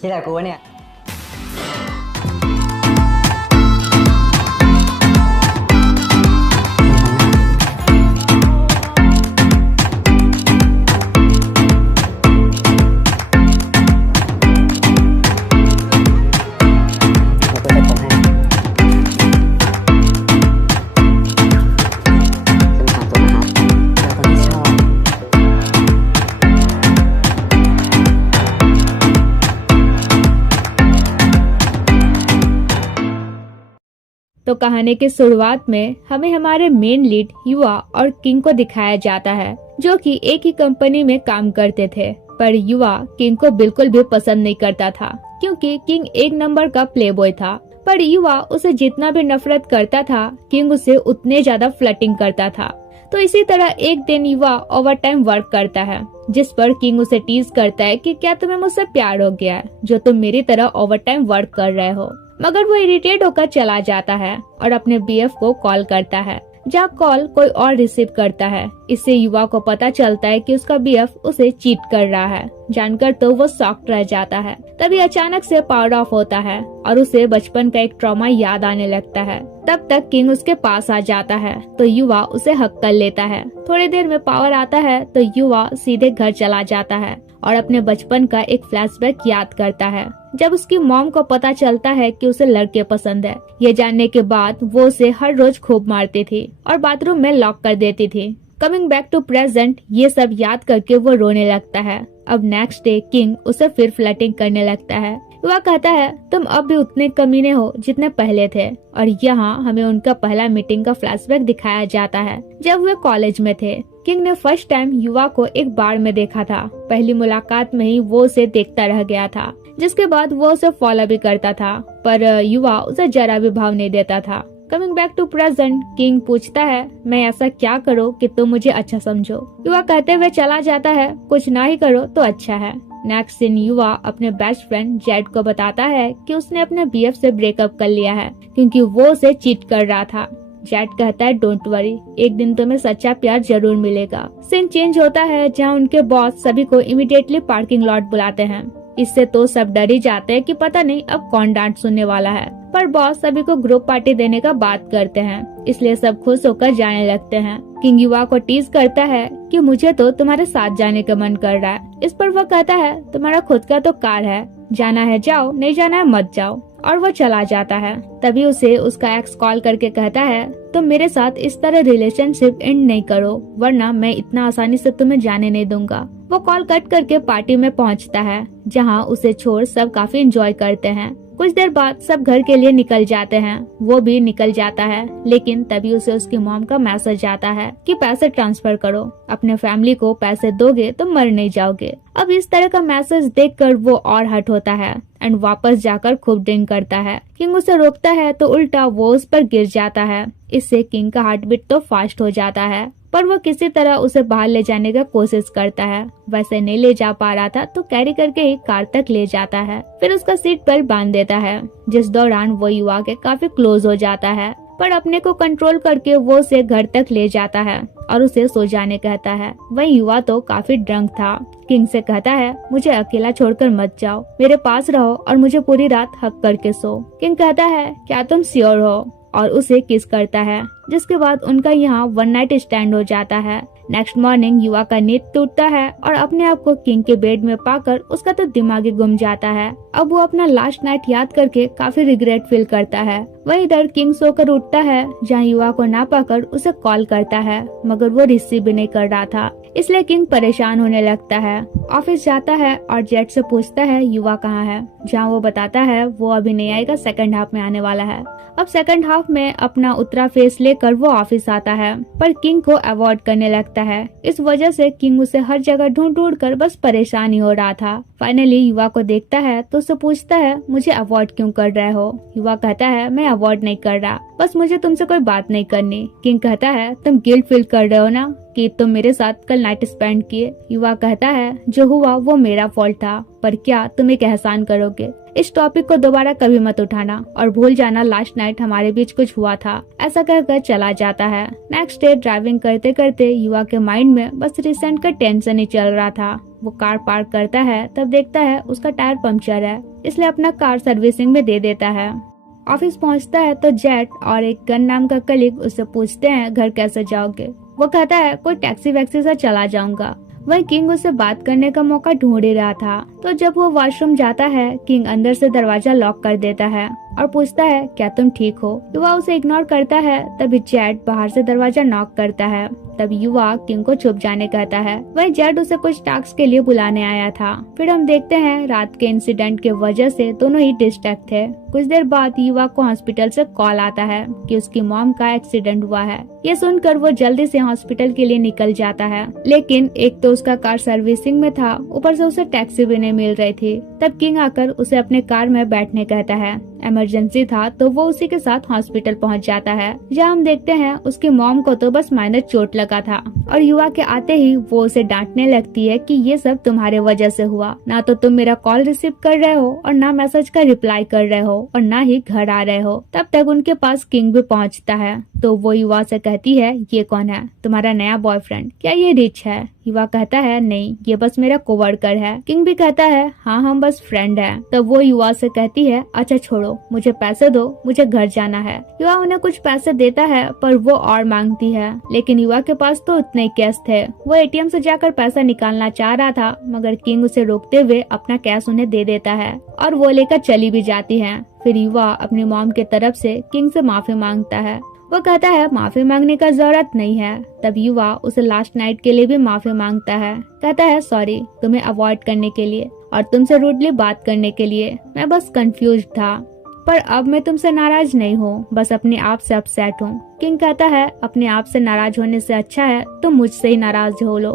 ที่แหละกูวะเนี่ย तो कहानी की शुरुआत में हमें हमारे मेन लीड युवा और किंग को दिखाया जाता है, जो कि एक ही कंपनी में काम करते थे। पर युवा किंग को बिल्कुल भी पसंद नहीं करता था, क्योंकि किंग एक नंबर का प्लेबॉय था। पर युवा उसे जितना भी नफरत करता था, किंग उसे उतने ज्यादा फ्लर्टिंग करता था। तो इसी तरह एक दिन युवा ओवर टाइम वर्क करता है, जिस पर किंग उसे टीज करता है कि क्या तुम्हें मुझसे प्यार हो गया है, जो तुम मेरी तरह ओवर टाइम वर्क कर रहे हो। मगर वो इरिटेट होकर चला जाता है और अपने बीएफ को कॉल करता है, जहाँ कॉल कोई और रिसीव करता है। इससे युवा को पता चलता है कि उसका बीएफ उसे चीट कर रहा है। जानकर तो वो शॉक्ड रह जाता है। तभी अचानक से पावर ऑफ होता है और उसे बचपन का एक ट्रॉमा याद आने लगता है। तब तक किंग उसके पास आ जाता है तो युवा उसे हक कर लेता है। थोड़ी देर में पावर आता है तो युवा सीधे घर चला जाता है और अपने बचपन का एक फ्लैशबैक याद करता है, जब उसकी मॉम को पता चलता है कि उसे लड़के पसंद है। ये जानने के बाद वो उसे हर रोज खूब मारती थी और बाथरूम में लॉक कर देती थी। कमिंग बैक टू प्रेजेंट, ये सब याद करके वो रोने लगता है। अब नेक्स्ट डे किंग उसे फिर फ्लर्टिंग करने लगता है। वह कहता है तुम अब भी उतने कमीने हो जितने पहले थे। और यहाँ हमें उनका पहला मीटिंग का फ्लैशबैक दिखाया जाता है, जब वे कॉलेज में थे। किंग ने फर्स्ट टाइम युवा को एक बार में देखा था। पहली मुलाकात में ही वो उसे देखता रह गया था, जिसके बाद वो उसे फॉलो भी करता था, पर युवा उसे जरा भी भाव नहीं देता था। Coming back to present, king पूछता है मैं ऐसा क्या करूँ कि तुम मुझे अच्छा समझो। युवा कहते हुए चला जाता है कुछ ना ही करो तो अच्छा है। नेक्स्ट सीन, युवा अपने बेस्ट फ्रेंड जेड को बताता है कि उसने अपने बीएफ से ब्रेकअप कर लिया है, क्योंकि वो उसे चीट कर रहा था। जेड कहता है डोंट वरी, एक दिन तुम्हें सच्चा प्यार जरूर मिलेगा। सीन चेंज होता है, जहाँ उनके बॉस सभी को इमीडिएटली पार्किंग लॉट बुलाते हैं। इससे तो सब डर ही जाते हैं कि पता नहीं अब कौन डांट सुनने वाला है। पर बॉस सभी को ग्रुप पार्टी देने का बात करते हैं, इसलिए सब खुश होकर जाने लगते हैं। किंग युवा को टीज करता है कि मुझे तो तुम्हारे साथ जाने का मन कर रहा है। इस पर वह कहता है तुम्हारा खुद का तो कार है, जाना है जाओ, नहीं जाना है मत जाओ। और वो चला जाता है। तभी उसे उसका एक्स कॉल करके कहता है तुम मेरे साथ इस तरह रिलेशनशिप एंड नहीं करो, वरना मैं इतना आसानी से तुम्हें जाने नहीं दूंगा। वो कॉल कट करके पार्टी में पहुंचता है, जहां उसे छोड़ सब काफी एंजॉय करते हैं। कुछ देर बाद सब घर के लिए निकल जाते हैं। वो भी निकल जाता है, लेकिन तभी उसे उसकी मॉम का मैसेज आता है कि पैसे ट्रांसफर करो, अपने फैमिली को पैसे दोगे तो मर नहीं जाओगे। अब इस तरह का मैसेज देखकर वो और हर्ट होता है एंड वापस जाकर खूब ड्रिंक करता है। किंग उसे रोकता है तो उल्टा वो उस पर गिर जाता है। इससे किंग का हार्ट बीट तो फास्ट हो जाता है, पर वो किसी तरह उसे बाहर ले जाने का कोशिश करता है। वैसे नहीं ले जा पा रहा था तो कैरी करके ही कार तक ले जाता है, फिर उसका सीट बेल्ट बांध देता है, जिस दौरान वो युवा के काफी क्लोज हो जाता है। पर अपने को कंट्रोल करके वो उसे घर तक ले जाता है और उसे सो जाने कहता है। वही युवा तो काफी ड्रंक था। किंग से कहता है मुझे अकेला छोड़कर मत जाओ, मेरे पास रहो और मुझे पूरी रात हक करके सो। किंग कहता है क्या तुम श्योर हो, और उसे किस करता है, जिसके बाद उनका यहाँ वन नाइट स्टैंड हो जाता है। नेक्स्ट मॉर्निंग युवा का नींद टूटता है और अपने आप को किंग के बेड में पाकर उसका तो दिमाग ही गुम जाता है। अब वो अपना लास्ट नाइट याद करके काफी रिग्रेट फील करता है। वहीं इधर किंग सोकर उठता है, जहाँ युवा को ना पाकर उसे कॉल करता है, मगर वो रिसीव भी नहीं कर रहा था। इसलिए किंग परेशान होने लगता है। ऑफिस जाता है और जेट से पूछता है युवा कहाँ है, जहाँ वो बताता है वो अभी नहीं आएगा, सेकंड हाफ में आने वाला है। अब सेकंड हाफ में अपना उतरा फेस लेकर वो ऑफिस आता है, पर किंग को अवॉइड करने लगता है। इस वजह से किंग उसे हर जगह ढूंढ ढूंढ कर बस परेशान ही हो रहा था। फाइनली युवा को देखता है तो उससे पूछता है मुझे अवॉइड क्यों कर रहे हो। युवा कहता है मैं अवॉइड नहीं कर रहा, बस मुझे तुमसे कोई बात नहीं करनी। किंग कहता है तुम गिल्ट फील कर रहे हो ना कि तुम मेरे साथ कल नाइट स्पेंड किए। युवा कहता है जो हुआ वो मेरा फॉल्ट था, पर क्या तुम एक एहसान करोगे, इस टॉपिक को दोबारा कभी मत उठाना और भूल जाना लास्ट नाइट हमारे बीच कुछ हुआ था। ऐसा कहकर चला जाता है। नेक्स्ट डे ड्राइविंग करते करते युवा के माइंड में बस रिसेंट का टेंशन ही चल रहा था। वो कार पार्क करता है तब देखता है उसका टायर पंक्चर है, इसलिए अपना कार सर्विसिंग में दे देता है। ऑफिस पहुंचता है तो जेट और एक गन नाम का कलीग उससे पूछते हैं घर कैसे जाओगे। वो कहता है कोई टैक्सी वैक्सी से चला जाऊंगा। वही किंग उससे बात करने का मौका ढूंढ ही रहा था, तो जब वो वॉशरूम जाता है किंग अंदर से दरवाजा लॉक कर देता है और पूछता है क्या तुम ठीक हो। युवा उसे इग्नोर करता है, तभी जेट बाहर से दरवाजा नॉक करता है। तब युवा किंग को छुप जाने कहता है। वही जेट उसे कुछ टास्क के लिए बुलाने आया था। फिर हम देखते हैं रात के इंसिडेंट के वजह से दोनों ही डिस्ट्रैक्ट थे। कुछ देर बाद युवा को हॉस्पिटल से कॉल आता है कि उसकी मॉम का एक्सीडेंट हुआ है। ये सुनकर वो जल्दी से हॉस्पिटल के लिए निकल जाता है, लेकिन एक तो उसका कार सर्विसिंग में था, ऊपर से उसे टैक्सी भी नहीं मिल रही थी। तब किंग आकर उसे अपने कार में बैठने कहता है। इमरजेंसी था तो वो उसी के साथ हॉस्पिटल पहुंच जाता है, जहां हम देखते हैं उसकी मॉम को तो बस माइनर चोट लगा था और युवा के आते ही वो उसे डांटने लगती है कि ये सब तुम्हारे वजह से हुआ, ना तो तुम मेरा कॉल रिसीव कर रहे हो और ना मैसेज का रिप्लाई कर रहे हो और ना ही घर आ रहे हो। तब तक उनके पास किंग भी पहुंचता है, तो वो युवा से कहती है ये कौन है, तुम्हारा नया बॉयफ्रेंड, क्या ये रिच है? युवा कहता है नहीं, ये बस मेरा कोवर्कर है। किंग भी कहता है हाँ हम बस फ्रेंड हैं। तब वो युवा से कहती है अच्छा छोड़ो, मुझे पैसे दो, मुझे घर जाना है। युवा उन्हें कुछ पैसे देता है पर वो और मांगती है, लेकिन युवा के पास तो उतने कैश थे। वो एटीएम से जाकर पैसा निकालना चाह रहा था, मगर किंग उसे रोकते हुए अपना कैश उन्हें दे देता है और वो लेकर चली भी जाती है। फिर युवा अपनी मॉम के तरफ से किंग से माफी मांगता है। वो कहता है माफी मांगने का जरूरत नहीं है। तब युवा उसे लास्ट नाइट के लिए भी माफी मांगता है। कहता है सॉरी तुम्हें अवॉइड करने के लिए और तुमसे रूडली बात करने के लिए, मैं बस कंफ्यूज था, पर अब मैं तुमसे नाराज नहीं हूँ, बस अपने आप से अपसेट हूँ। किंग कहता है अपने आप से नाराज होने से अच्छा है तो मुझसे ही नाराज हो लो।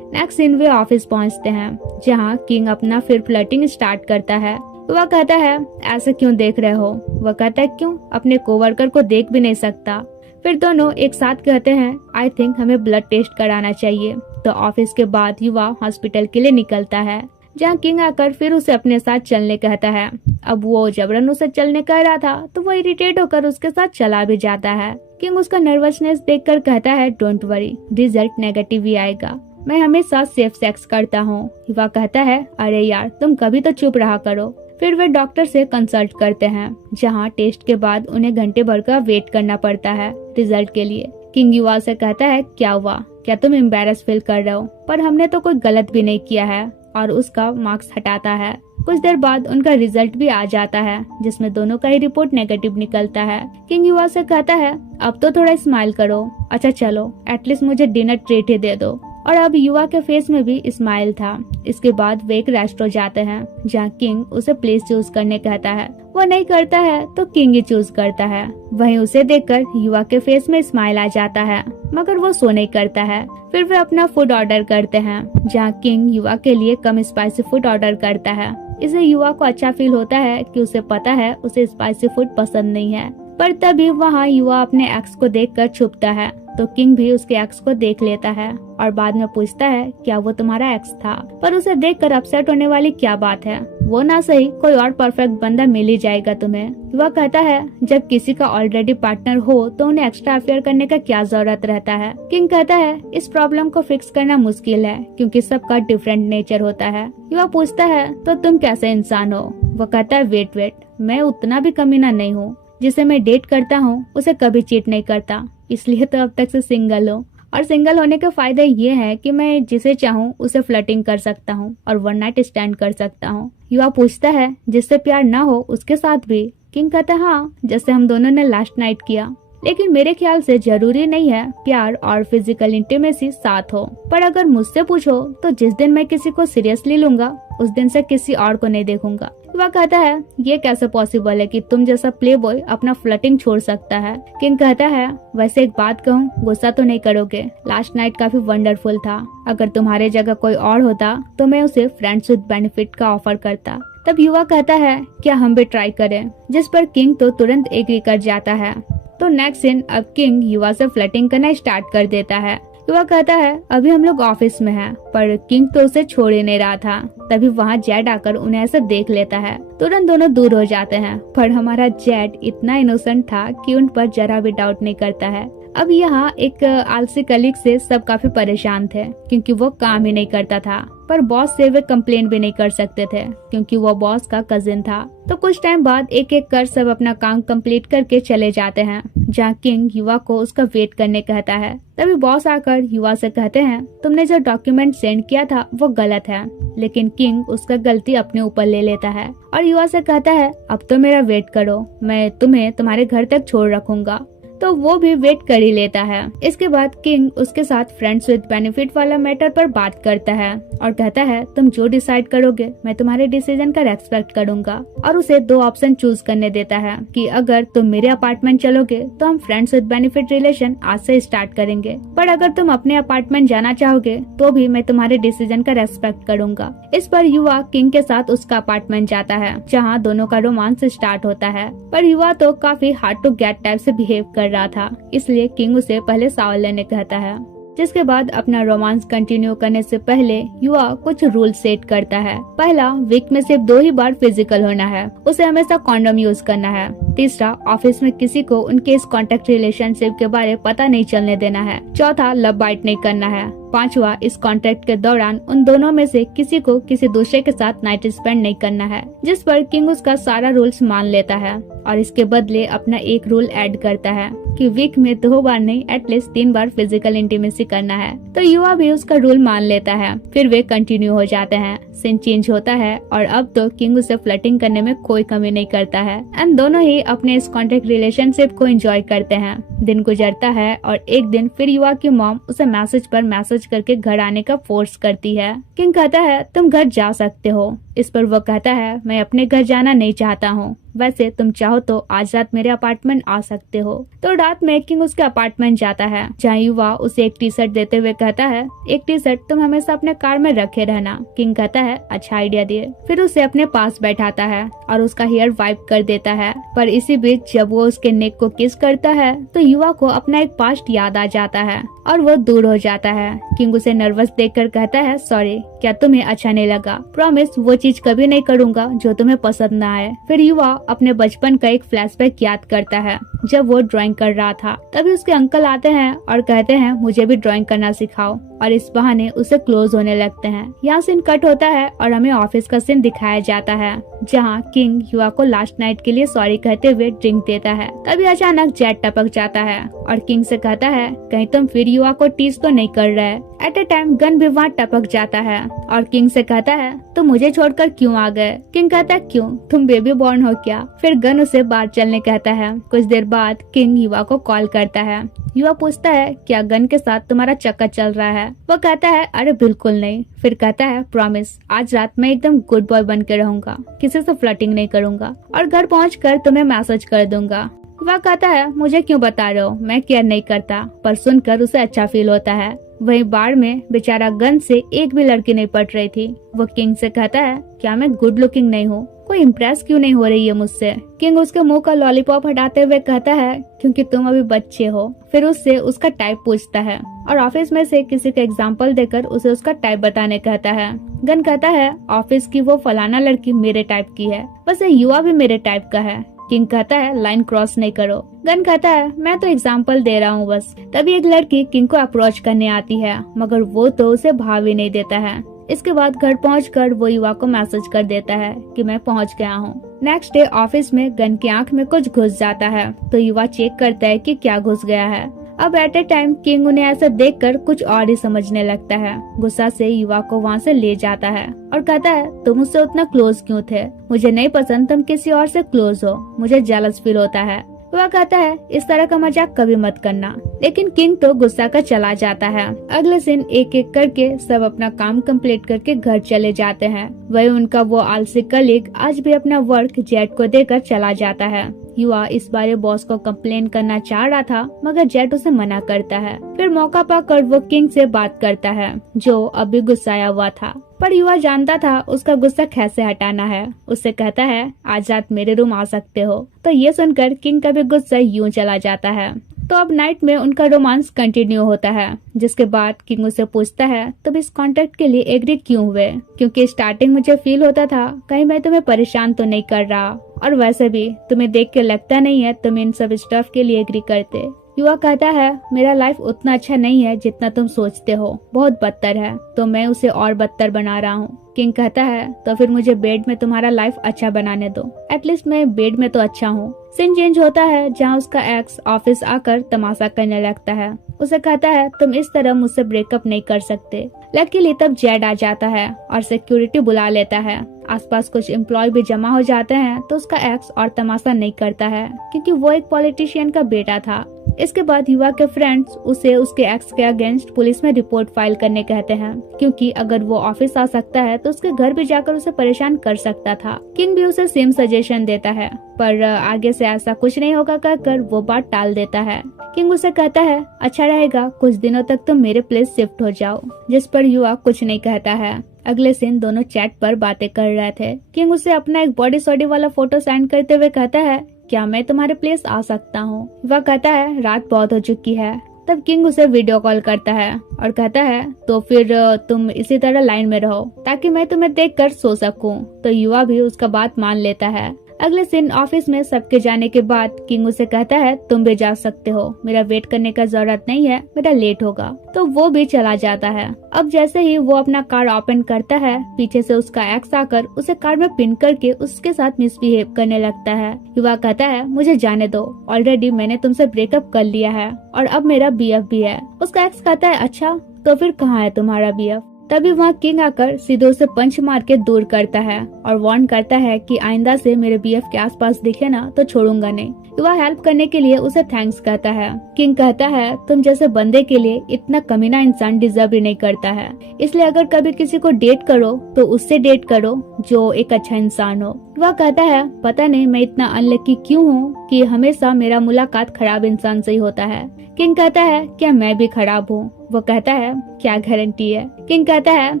नेक्स्ट सीन वे ऑफिस पहुँचते हैं, जहाँ किंग अपना फिर फ्लर्टिंग स्टार्ट करता है। वह कहता है ऐसे क्यों देख रहे हो? वह कहता है क्यों, अपने कोवर्कर को देख भी नहीं सकता। फिर दोनों एक साथ कहते हैं आई थिंक हमें ब्लड टेस्ट कराना चाहिए। तो ऑफिस के बाद युवा हॉस्पिटल के लिए निकलता है, जहाँ किंग आकर फिर उसे अपने साथ चलने कहता है। अब वो जबरन उसे चलने कह रहा था तो वो इरिटेट होकर उसके साथ चला भी जाता है। किंग उसका नर्वसनेस देखकर कहता है डोंट वरी, रिजल्ट नेगेटिव ही आएगा, मैं हमेशा सेफ सेक्स करता हूँ। युवा कहता है अरे यार तुम कभी तो चुप रहा करो। फिर वे डॉक्टर से कंसल्ट करते हैं, जहां टेस्ट के बाद उन्हें घंटे भर का वेट करना पड़ता है रिजल्ट के लिए। किंग युवा से कहता है क्या हुआ, क्या तुम एम्बैरस फील कर रहे हो? पर हमने तो कोई गलत भी नहीं किया है, और उसका मार्क्स हटाता है। कुछ देर बाद उनका रिजल्ट भी आ जाता है, जिसमें दोनों का ही रिपोर्ट नेगेटिव निकलता है। किंग युवा से कहता है अब तो थोड़ा स्माइल करो, अच्छा चलो एटलीस्ट मुझे डिनर ट्रीट ही दे दो। और अब युवा के फेस में भी स्माइल था। इसके बाद वे एक रेस्टोरेंट जाते हैं, जहाँ किंग उसे प्लेस चूज करने कहता है। वो नहीं करता है तो किंग ही चूज करता है। वहीं उसे देखकर युवा के फेस में स्माइल आ जाता है, मगर वो सो नहीं करता है। फिर वे अपना फूड ऑर्डर करते हैं, जहाँ किंग युवा के लिए कम स्पाइसी फूड ऑर्डर करता है। इससे युवा को अच्छा फील होता है कि उसे पता है उसे स्पाइसी फूड पसंद नहीं है। पर तभी वहाँ युवा अपने एक्स को देखकर छुपता है, तो किंग भी उसके एक्स को देख लेता है और बाद में पूछता है क्या वो तुम्हारा एक्स था? पर उसे देखकर अपसेट होने वाली क्या बात है, वो ना सही कोई और परफेक्ट बंदा मिल ही जाएगा तुम्हें। युवा कहता है जब किसी का ऑलरेडी पार्टनर हो तो उन्हें एक्स्ट्रा अफेयर करने का क्या जरूरत रहता है। किंग कहता है इस प्रॉब्लम को फिक्स करना मुश्किल है, क्योंकि सबका डिफरेंट नेचर होता है। युवा पूछता है तो तुम कैसे इंसान हो? वो कहता है वेट मैं उतना भी कमीना नहीं हूँ, जिसे मैं डेट करता हूँ उसे कभी चीट नहीं करता, इसलिए तो अब तक से सिंगल हूँ। और सिंगल होने के फायदे ये है कि मैं जिसे चाहूँ उसे फ्लर्टिंग कर सकता हूँ और वन नाइट स्टैंड कर सकता हूँ। युवा पूछता है जिससे प्यार ना हो उसके साथ भी? किंग कहता है हाँ, जैसे हम दोनों ने लास्ट नाइट किया, लेकिन मेरे ख्याल से जरूरी नहीं है प्यार और फिजिकल इंटीमेसी साथ हो। पर अगर मुझसे पूछो तो जिस दिन मैं किसी को सीरियसली लूंगा उस दिन से किसी और को नहीं देखूंगा। युवा कहता है ये कैसे पॉसिबल है कि तुम जैसा प्ले बॉय अपना फ्लर्टिंग छोड़ सकता है? किंग कहता है वैसे एक बात कहूँ, गुस्सा तो नहीं करोगे? लास्ट नाइट काफी वंडरफुल था, अगर तुम्हारे जगह कोई और होता तो मैं उसे फ्रेंड्स विद बेनिफिट का ऑफर करता। तब युवा कहता है क्या हम भी ट्राई करें? जिस पर किंग तो तुरंत एग्री कर जाता है। तो नेक्स्ट सीन अब किंग युवा से फ्लर्टिंग करना स्टार्ट कर देता है। युवा कहता है अभी हम लोग ऑफिस में हैं, पर किंग तो उसे छोड़ ही नहीं रहा था। तभी वहाँ जेड आकर उन्हें ऐसा देख लेता है, तुरंत दोनों दूर हो जाते हैं। पर हमारा जेड इतना इनोसेंट था कि उन पर जरा भी डाउट नहीं करता है। अब यहाँ एक आलसी कलीग से सब काफी परेशान थे क्योंकि वो काम ही नहीं करता था, पर बॉस से वे कंप्लेन भी नहीं कर सकते थे क्योंकि वो बॉस का कजिन था। तो कुछ टाइम बाद एक एक कर सब अपना काम कंप्लीट करके चले जाते हैं, जहाँ किंग युवा को उसका वेट करने कहता है। तभी बॉस आकर युवा से कहते हैं, तुमने जो डॉक्यूमेंट सेंड किया था वो गलत है। लेकिन किंग उसका गलती अपने ऊपर ले लेता है और युवा से कहता है, अब तो मेरा वेट करो, मैं तुम्हें तुम्हारे घर तक छोड़ रखूंगा। तो वो भी वेट कर ही लेता है। इसके बाद किंग उसके साथ फ्रेंड्स विद बेनिफिट वाला मैटर पर बात करता है और कहता है, तुम जो डिसाइड करोगे मैं तुम्हारे डिसीजन का रेस्पेक्ट करूंगा, और उसे 2 ऑप्शन चूज करने देता है कि अगर तुम मेरे अपार्टमेंट चलोगे तो हम फ्रेंड्स विद बेनिफिट रिलेशन आज से स्टार्ट करेंगे, पर अगर तुम अपने अपार्टमेंट जाना चाहोगे तो भी मैं तुम्हारे डिसीजन का रेस्पेक्ट करूंगा। इस पर युवा किंग के साथ उसका अपार्टमेंट जाता है, जहाँ दोनों का रोमांस स्टार्ट होता है। पर युवा तो काफी हार्ड टू गेट टाइप से बिहेव कर रहा था, इसलिए किंग उसे पहले शावर लेने कहता है। जिसके बाद अपना रोमांस कंटिन्यू करने से पहले युवा कुछ रूल सेट करता है। पहला, वीक में सिर्फ 2 ही बार फिजिकल होना है, उसे हमेशा कॉन्डोम यूज करना है। तीसरा, ऑफिस में किसी को उनके इस कॉन्टेक्ट रिलेशनशिप के बारे पता नहीं चलने देना है। चौथा, लव बाइट नहीं करना है। पांचवा, इस कॉन्ट्रैक्ट के दौरान उन दोनों में से किसी को किसी दूसरे के साथ नाइट स्पेंड नहीं करना है। जिस पर किंग उसका सारा रूल्स मान लेता है और इसके बदले अपना एक रूल ऐड करता है कि वीक में 2 बार नहीं एटलीस्ट 3 बार फिजिकल इंटीमेसी करना है। तो युवा भी उसका रूल मान लेता है। फिर वे कंटिन्यू हो जाते हैं। सीन चेंज होता है और अब तो किंग उसे फ्लर्टिंग करने में कोई कमी नहीं करता है एंड दोनों ही अपने इस कॉन्ट्रैक्ट रिलेशनशिप को एंजॉय करते हैं। दिन गुजरता है और एक दिन फिर युवा की मॉम उसे मैसेज पर मैसेज करके घर आने का फोर्स करती है। किंग कहता है, तुम घर जा सकते हो। इस पर वो कहता है, मैं अपने घर जाना नहीं चाहता हूँ, वैसे तुम चाहो तो आज रात मेरे अपार्टमेंट आ सकते हो। तो रात में किंग उसके अपार्टमेंट जाता है, जहाँ युवा उसे एक टी शर्ट देते हुए कहता है, एक टी शर्ट तुम हमेशा अपने कार में रखे रहना। किंग कहता है, अच्छा आइडिया दिए। फिर उसे अपने पास बैठाता है और उसका हेयर वाइप कर देता है। पर इसी बीच जब वो उसके नेक को किस करता है तो युवा को अपना एक पास्ट याद आ जाता है और वो दूर हो जाता है। किंग उसे नर्वस देखकर कहता है, सॉरी, क्या तुम्हें अच्छा नहीं लगा? प्रॉमिस वो चीज कभी नहीं करूंगा जो तुम्हें पसंद ना आए। फिर युवा अपने बचपन का एक फ्लैशबैक याद करता है जब वो ड्राइंग कर रहा था। तभी उसके अंकल आते हैं और कहते हैं, मुझे भी ड्राइंग करना सिखाओ, और इस बहाने उसे क्लोज होने लगते हैं। यहाँ सीन कट होता है और हमें ऑफिस का सीन दिखाया जाता है, जहाँ किंग युवा को लास्ट नाइट के लिए सॉरी कहते हुए ड्रिंक देता है। तभी अचानक जेट टपक जाता है और किंग से कहता है, कहीं तुम फिर युवा को टीज तो नहीं कर रहे? एट ए टाइम गन भी वहाँ टपक जाता है और किंग से कहता है, तुम मुझे छोड़कर क्यों आ गए? किंग कहता है, क्यों, तुम बेबी बॉर्न हो क्या? फिर गन उसे बाहर चलने कहता है। कुछ देर बाद किंग युवा को कॉल करता है। युवा पूछता है, क्या गन के साथ तुम्हारा चक्कर चल रहा है? वो कहता है, अरे बिल्कुल नहीं। फिर कहता है, प्रॉमिस आज रात में एकदम गुड बॉय बन के रहूंगा, किसी से फ्लर्टिंग नहीं करूंगा और घर पहुंचकर तुम्हें मैसेज कर दूंगा। वह कहता है, मुझे क्यों बता रहे हो, मैं केयर नहीं करता। पर सुनकर उसे अच्छा फील होता है। वहीं बार में बेचारा गन से एक भी लड़की नहीं पट रही थी। वो किंग से कहता है, क्या मैं गुड लुकिंग नहीं हूँ? कोई इम्प्रेस क्यों नहीं हो रही है मुझसे? किंग उसके मुंह का लॉलीपॉप हटाते हुए कहता है, क्योंकि तुम अभी बच्चे हो। फिर उससे उसका टाइप पूछता है और ऑफिस में से किसी का एग्जाम्पल देकर उसे उसका टाइप बताने कहता है। गन कहता है, ऑफिस की वो फलाना लड़की मेरे टाइप की है, वैसे युवा भी मेरे टाइप का है। किंग कहता है, लाइन क्रॉस नहीं करो। गन कहता है, मैं तो एग्जाम्पल दे रहा हूँ बस। तभी एक लड़की किंग को अप्रोच करने आती है, मगर वो तो उसे भाव ही नहीं देता है। इसके बाद घर पहुंचकर वो युवा को मैसेज कर देता है कि मैं पहुंच गया हूँ। नेक्स्ट डे ऑफिस में गन की आंख में कुछ घुस जाता है, तो युवा चेक करता है कि क्या घुस गया है। अब एट ए टाइम किंग उन्हें ऐसा देखकर कुछ और ही समझने लगता है। गुस्सा से युवा को वहाँ से ले जाता है और कहता है, तुम मुझसे उतना क्लोज क्यों थे? मुझे नहीं पसंद तुम किसी और से क्लोज हो, मुझे जेलस फील होता है। वह कहता है, इस तरह का मजाक कभी मत करना। लेकिन किंग तो गुस्सा कर चला जाता है। अगले दिन एक एक करके सब अपना काम कंप्लीट करके घर चले जाते हैं। वही उनका वो आलसी कलीग आज भी अपना वर्क जेट को देकर चला जाता है। युवा इस बारे बॉस को कंप्लेन करना चाह रहा था, मगर जेट उसे मना करता है। फिर मौका पाकर वो किंग से बात करता है, जो अभी गुस्साया हुआ था। पर युवा जानता था उसका गुस्सा कैसे हटाना है। उससे कहता है, आज रात मेरे रूम आ सकते हो। तो ये सुनकर किंग का भी गुस्सा यूं चला जाता है। तो अब नाइट में उनका रोमांस कंटिन्यू होता है, जिसके बाद किंग उसे पूछता है, तुम इस कॉन्ट्रैक्ट के लिए एग्री क्यों हुए? क्योंकि स्टार्टिंग मुझे फील होता था कहीं मैं तुम्हें परेशान तो नहीं कर रहा, और वैसे भी तुम्हें देख के लगता नहीं है तुम इन सब स्टफ के लिए एग्री करते। युवा कहता है मेरा लाइफ उतना अच्छा नहीं है जितना तुम सोचते हो, बहुत बदतर है, तो मैं उसे और बदतर बना रहा हूँ। किंग कहता है तो फिर मुझे बेड में तुम्हारा लाइफ अच्छा बनाने दो, एटलीस्ट मैं बेड में तो अच्छा हूँ। सीन चेंज होता है जहाँ उसका एक्स ऑफिस आकर तमाशा करने लगता है। उसे कहता है तुम इस तरह मुझसे ब्रेकअप नहीं कर सकते। लकीली तब जेड आ जाता है और सिक्योरिटी बुला लेता है। आसपास कुछ एम्प्लॉय भी जमा हो जाते हैं तो उसका एक्स और तमाशा नहीं करता है क्योंकि वो एक पॉलिटिशियन का बेटा था। इसके बाद युवा के फ्रेंड्स उसे उसके एक्स के अगेंस्ट पुलिस में रिपोर्ट फाइल करने कहते हैं क्योंकि अगर वो ऑफिस आ सकता है तो उसके घर भी जाकर उसे परेशान कर सकता था। किंग भी उसे सेम सजेशन देता है पर आगे से ऐसा कुछ नहीं होगा कहकर वो बात टाल देता है। किंग उसे कहता है अच्छा रहेगा कुछ दिनों तक तुम मेरे प्लेस शिफ्ट हो जाओ, जिस पर युवा कुछ नहीं कहता है। अगले दिन दोनों चैट पर बातें कर रहे थे। किंग उसे अपना एक बॉडी सॉडी वाला फोटो सेंड करते हुए कहता है क्या मैं तुम्हारे प्लेस आ सकता हूँ। वह कहता है रात बहुत हो चुकी है। तब किंग उसे वीडियो कॉल करता है और कहता है तो फिर तुम इसी तरह लाइन में रहो ताकि मैं तुम्हें देखकर सो सकूं। तो युवा भी उसका बात मान लेता है। अगले दिन ऑफिस में सबके जाने के बाद किंग उसे कहता है तुम भी जा सकते हो, मेरा वेट करने का जरूरत नहीं है, मेरा लेट होगा। तो वो भी चला जाता है। अब जैसे ही वो अपना कार ओपन करता है पीछे से उसका एक्स आकर उसे कार में पिन करके उसके साथ मिसबिहेव करने लगता है। युवा कहता है मुझे जाने दो, ऑलरेडी मैंने तुमसे ब्रेकअप कर लिया है और अब मेरा बीएफ भी है। उसका एक्स कहता है अच्छा तो फिर कहाँ है तुम्हारा बीएफ। तभी वहाँ किंग आकर सीधे उसे पंच मार के दूर करता है और वार्न करता है कि आइंदा से मेरे बीएफ के आसपास दिखे ना तो छोड़ूंगा नहीं। युवा हेल्प करने के लिए उसे थैंक्स कहता है। किंग कहता है तुम जैसे बंदे के लिए इतना कमीना इंसान डिजर्व ही नहीं करता है, इसलिए अगर कभी किसी को डेट करो तो उससे डेट करो जो एक अच्छा इंसान हो। युवा कहता है पता नहीं मैं इतना अनलकी क्यों हूँ कि हमेशा मेरा मुलाकात खराब इंसान से ही होता है। किंग कहता है क्या मैं भी खराब हूँ। वो कहता है क्या गारंटी है। किंग कहता है